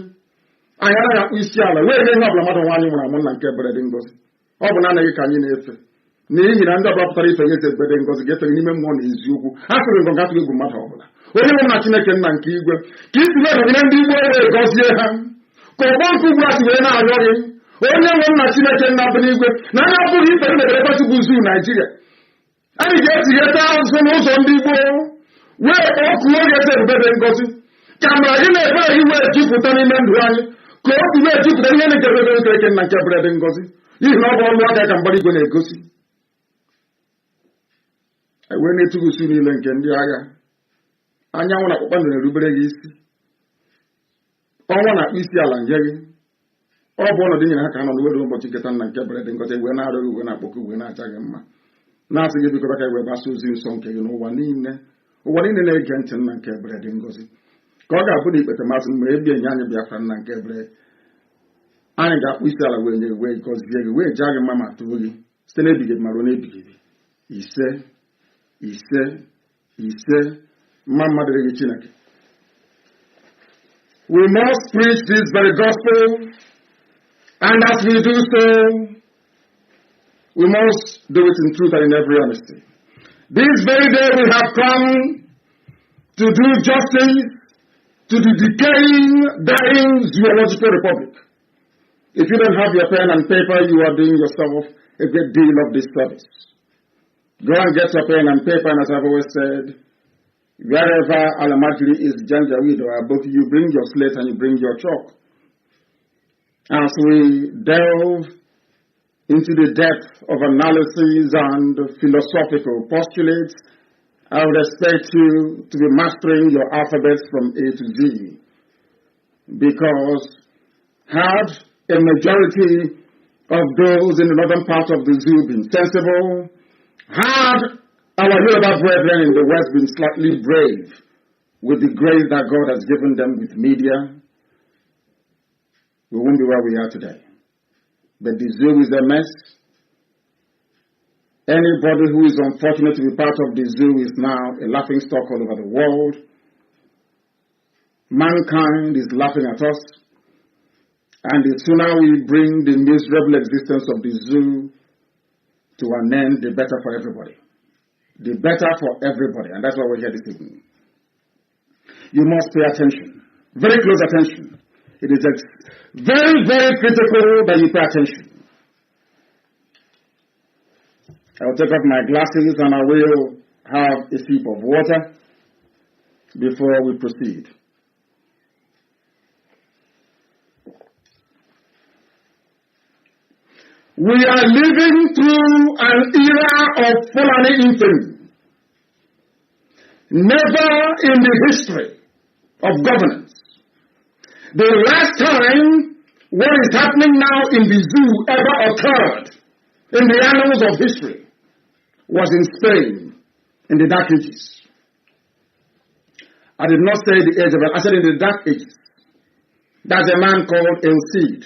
Anyị anaghị akpụ isi ala wee nye ihe ọbụla mmadụ nwaanyị nwụrụ anwụ nna nke ebere dị ngọzi. Ọ bụ naanị gị ka anyị na-efe. N'ihi na ndị ọbụla pụtara ife nye eze ebere dị ngọzi ga-efe n'ime mmụọ na eziokwu. Ha sịrị ngọ gatụrụ egwu mmadụ ọbụla. Onye nwe na Chineke nna nke igwe ka isi na-ebanyere ndị Igbo wee gọzie ha. Ka ọgbọ nke ugbu a si wee na-arịọ gị. Onye nwe nna Chineke nna bụ n'igwe na anya abụghị ife mebere ekwesịbụ zuu Naijiria. Anyị ga-etigheta azụ n'ụzọ ndị Igbo wee ọkụọ oge eze ebube dị ngọzi. Ka amara gị na ebere gị wee jupụta n'ime ndụ anyị. Ka obi wee jupụta ihe na-eke ebere nke nna nke ebere dị ngọzi. N'ihi na ọ bụ ọlụ aka ka mgbara igwe na-egosi. Wee na-etugusi niile nke ndị agha. Anyanwụ na kpakpando na-erubere gị isi. Ọnwa na-akpụ isi ala nye gị. Ọ bụ ọnọdụ nyere ha ka nọ n'uwedo ụbọchị nketa nna nke ebere dị ngọzi wee na-arịọ gị wee na-akpọkụ wee na-acha gị mma. Na-asị gị biko ka wee gbasa ozi nsọ nke gị n'ụwa niile. Ụwa niile na-ege ntị nna nke ebere dị ngọzi. Ka ọ ga-abụ na ikpete masị mgbe ebi enye anyị Biafra nna nke ebere. Anyị ga-akpụ isi ala wee nye gị wee gọzie gị wee jaa gị mma ma too gị site n'ebighị ma ruo n'ebighị. Ise ise ise mma mmadụ gị Chineke. We must preach this very gospel, and as we do so, we must do it in truth and in every honesty. This very day we have come to do justice to the decaying, dying zoological republic. If you don't have your pen and paper, you are doing yourself a great deal of disservice. Go and get your pen and paper, and as I've always said, wherever Alamadri is Janjaweed or both, you bring your slate and you bring your chalk. As we delve into the depth of analysis and philosophical postulates, I would expect you to be mastering your alphabets from A to Z. Because had a majority of those in the northern part of the zoo been sensible, had our Yoruba brethren in the West been slightly brave, with the grace that God has given them with media, we won't be where we are today. But the zoo is a mess. Anybody who is unfortunate to be part of the zoo is now a laughing stock all over the world. Mankind is laughing at us. And the sooner we bring the miserable existence of the zoo to an end, the better for everybody. The better for everybody. And that's why we're here this evening. You must pay attention. Very close attention. It is very, very critical that you pay attention. I will take off my glasses and I will have a sip of water before we proceed. We are living through an era of Fulani infamy. Never in the history of governance. The last time what is happening now in the zoo ever occurred in the annals of history was in Spain in the Dark Ages. I did not say the age of it, I said in the Dark Ages. There's a man called El Cid.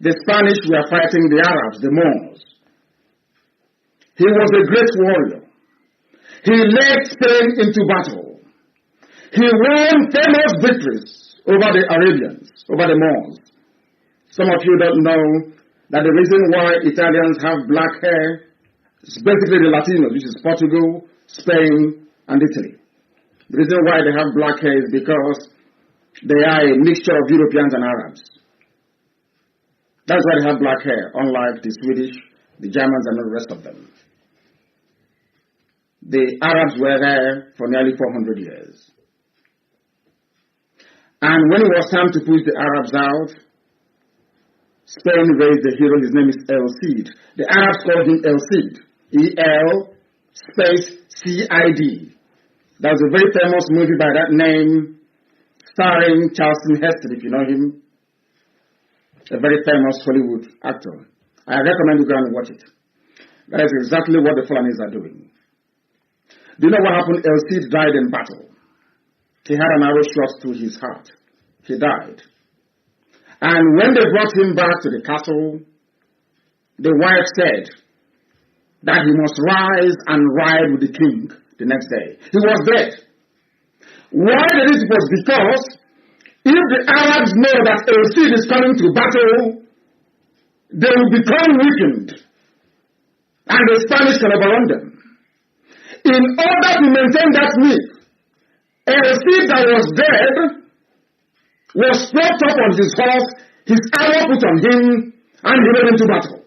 The Spanish were fighting the Arabs, the Moors. He was a great warrior. He led Spain into battle. He won famous victories over the Arabians, over the Moors. Some of you don't know that the reason why Italians have black hair is basically the Latinos, which is Portugal, Spain, and Italy. The reason why they have black hair is because they are a mixture of Europeans and Arabs. That's why they have black hair, unlike the Swedish, the Germans, and the rest of them. The Arabs were there for nearly 400 years. And when it was time to push the Arabs out, Spain raised the hero. His name is El Cid. The Arabs called him El Cid. E-L space C-I-D. There was a very famous movie by that name, starring Charlton Heston, if you know him. A very famous Hollywood actor. I recommend you go and watch it. That is exactly what the Fulanis are doing. Do you know what happened? El Cid died in battle. He had an arrow shot through his heart. He died. And when they brought him back to the castle, the wife said that he must rise and ride with the king the next day. He was dead. Why did it? Was because if the Arabs know that El Cid is coming to battle, they will become weakened. And the Spanish can overrun them. In order to maintain that myth, El Cid that was dead was propped up on his horse, his arrow put on him, and he went into battle.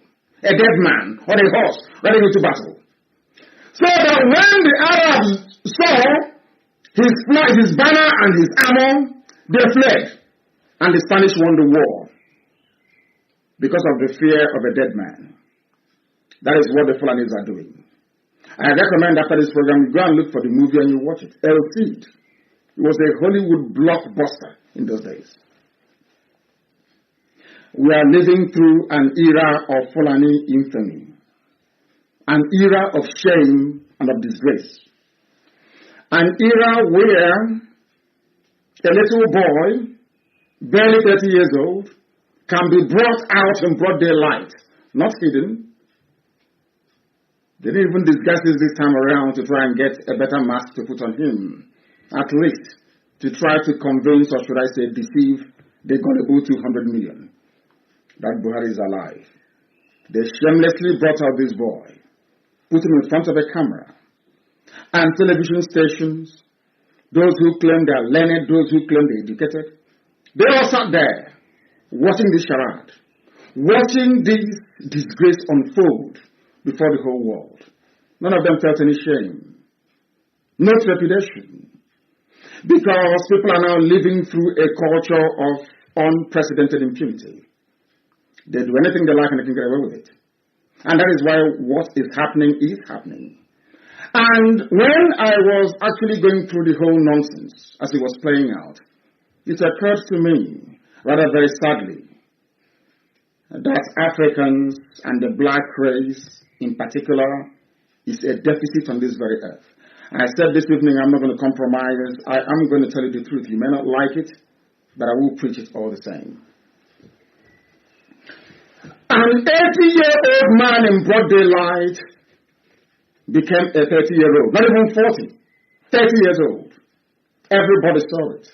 A dead man on a horse running into battle. So that when the Arabs saw his banner and his armor, they fled. And the Spanish won the war because of the fear of a dead man. That is what the Fulanis are doing. I recommend after this program, you go and look for the movie and you watch it. El Cid. It was a Hollywood blockbuster in those days. We are living through an era of Fulani infamy. An era of shame and of disgrace. An era where a little boy, barely 30 years old, can be brought out in broad daylight, not hidden. They didn't even discuss this time around to try and get a better mask to put on him. At least to try to convince, or should I say deceive, the gullible 200 million that Buhari is alive. They shamelessly brought out this boy, put him in front of a camera, and television stations, those who claim they are learned, those who claim they are educated, they all sat there watching this charade, watching this disgrace unfold before the whole world. None of them felt any shame, no trepidation, because people are now living through a culture of unprecedented impunity. They do anything they like and they can get away with it. And that is why what is happening is happening. And when I was actually going through the whole nonsense as it was playing out, it occurred to me, rather very sadly, that Africans and the black race in particular is a deficit on this very earth. I said this evening, I'm not going to compromise. I'm going to tell you the truth. You may not like it, but I will preach it all the same. An 80-year-old man in broad daylight became a 30-year-old, not even 40, 30 years old. Everybody saw it.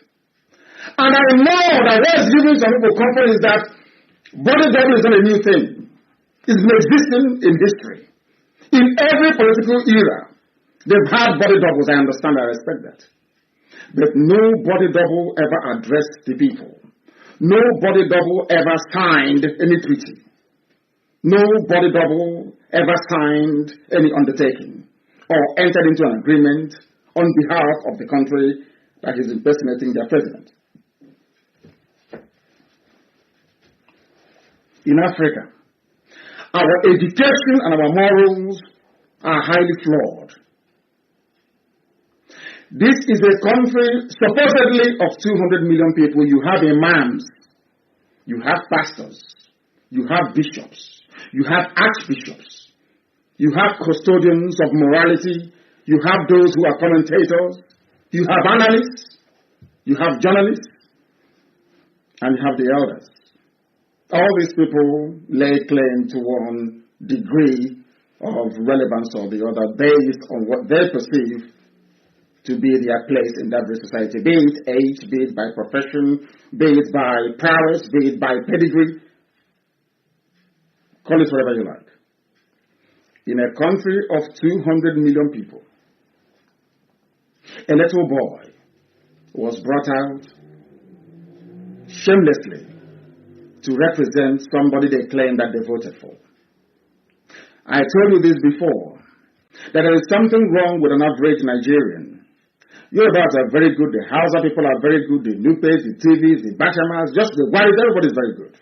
And I know that what's giving some people comfort is that body double is not a new thing. It's been existing in history. In every political era, they've had body doubles. I understand, I respect that. But no body double ever addressed the people. No body double ever signed any treaty. No body double ever signed any undertaking or entered into an agreement on behalf of the country that is impersonating their president. In Africa, our education and our morals are highly flawed. This is a country supposedly of 200 million people. You have imams, you have pastors, you have bishops, you have archbishops, you have custodians of morality, you have those who are commentators, you have analysts, you have journalists, and you have the elders. All these people lay claim to one degree of relevance or the other based on what they perceive to be their place in that society, be it age, be it by profession, be it by prowess, be it by pedigree. Call it whatever you like. In a country of 200 million people, a little boy was brought out shamelessly to represent somebody they claim that they voted for. I told you this before, that there is something wrong with an average Nigerian. Yorubas are very good, the Hausa people are very good, the Nupes, the TVs, the Bachamas, just the whites, everybody is very good.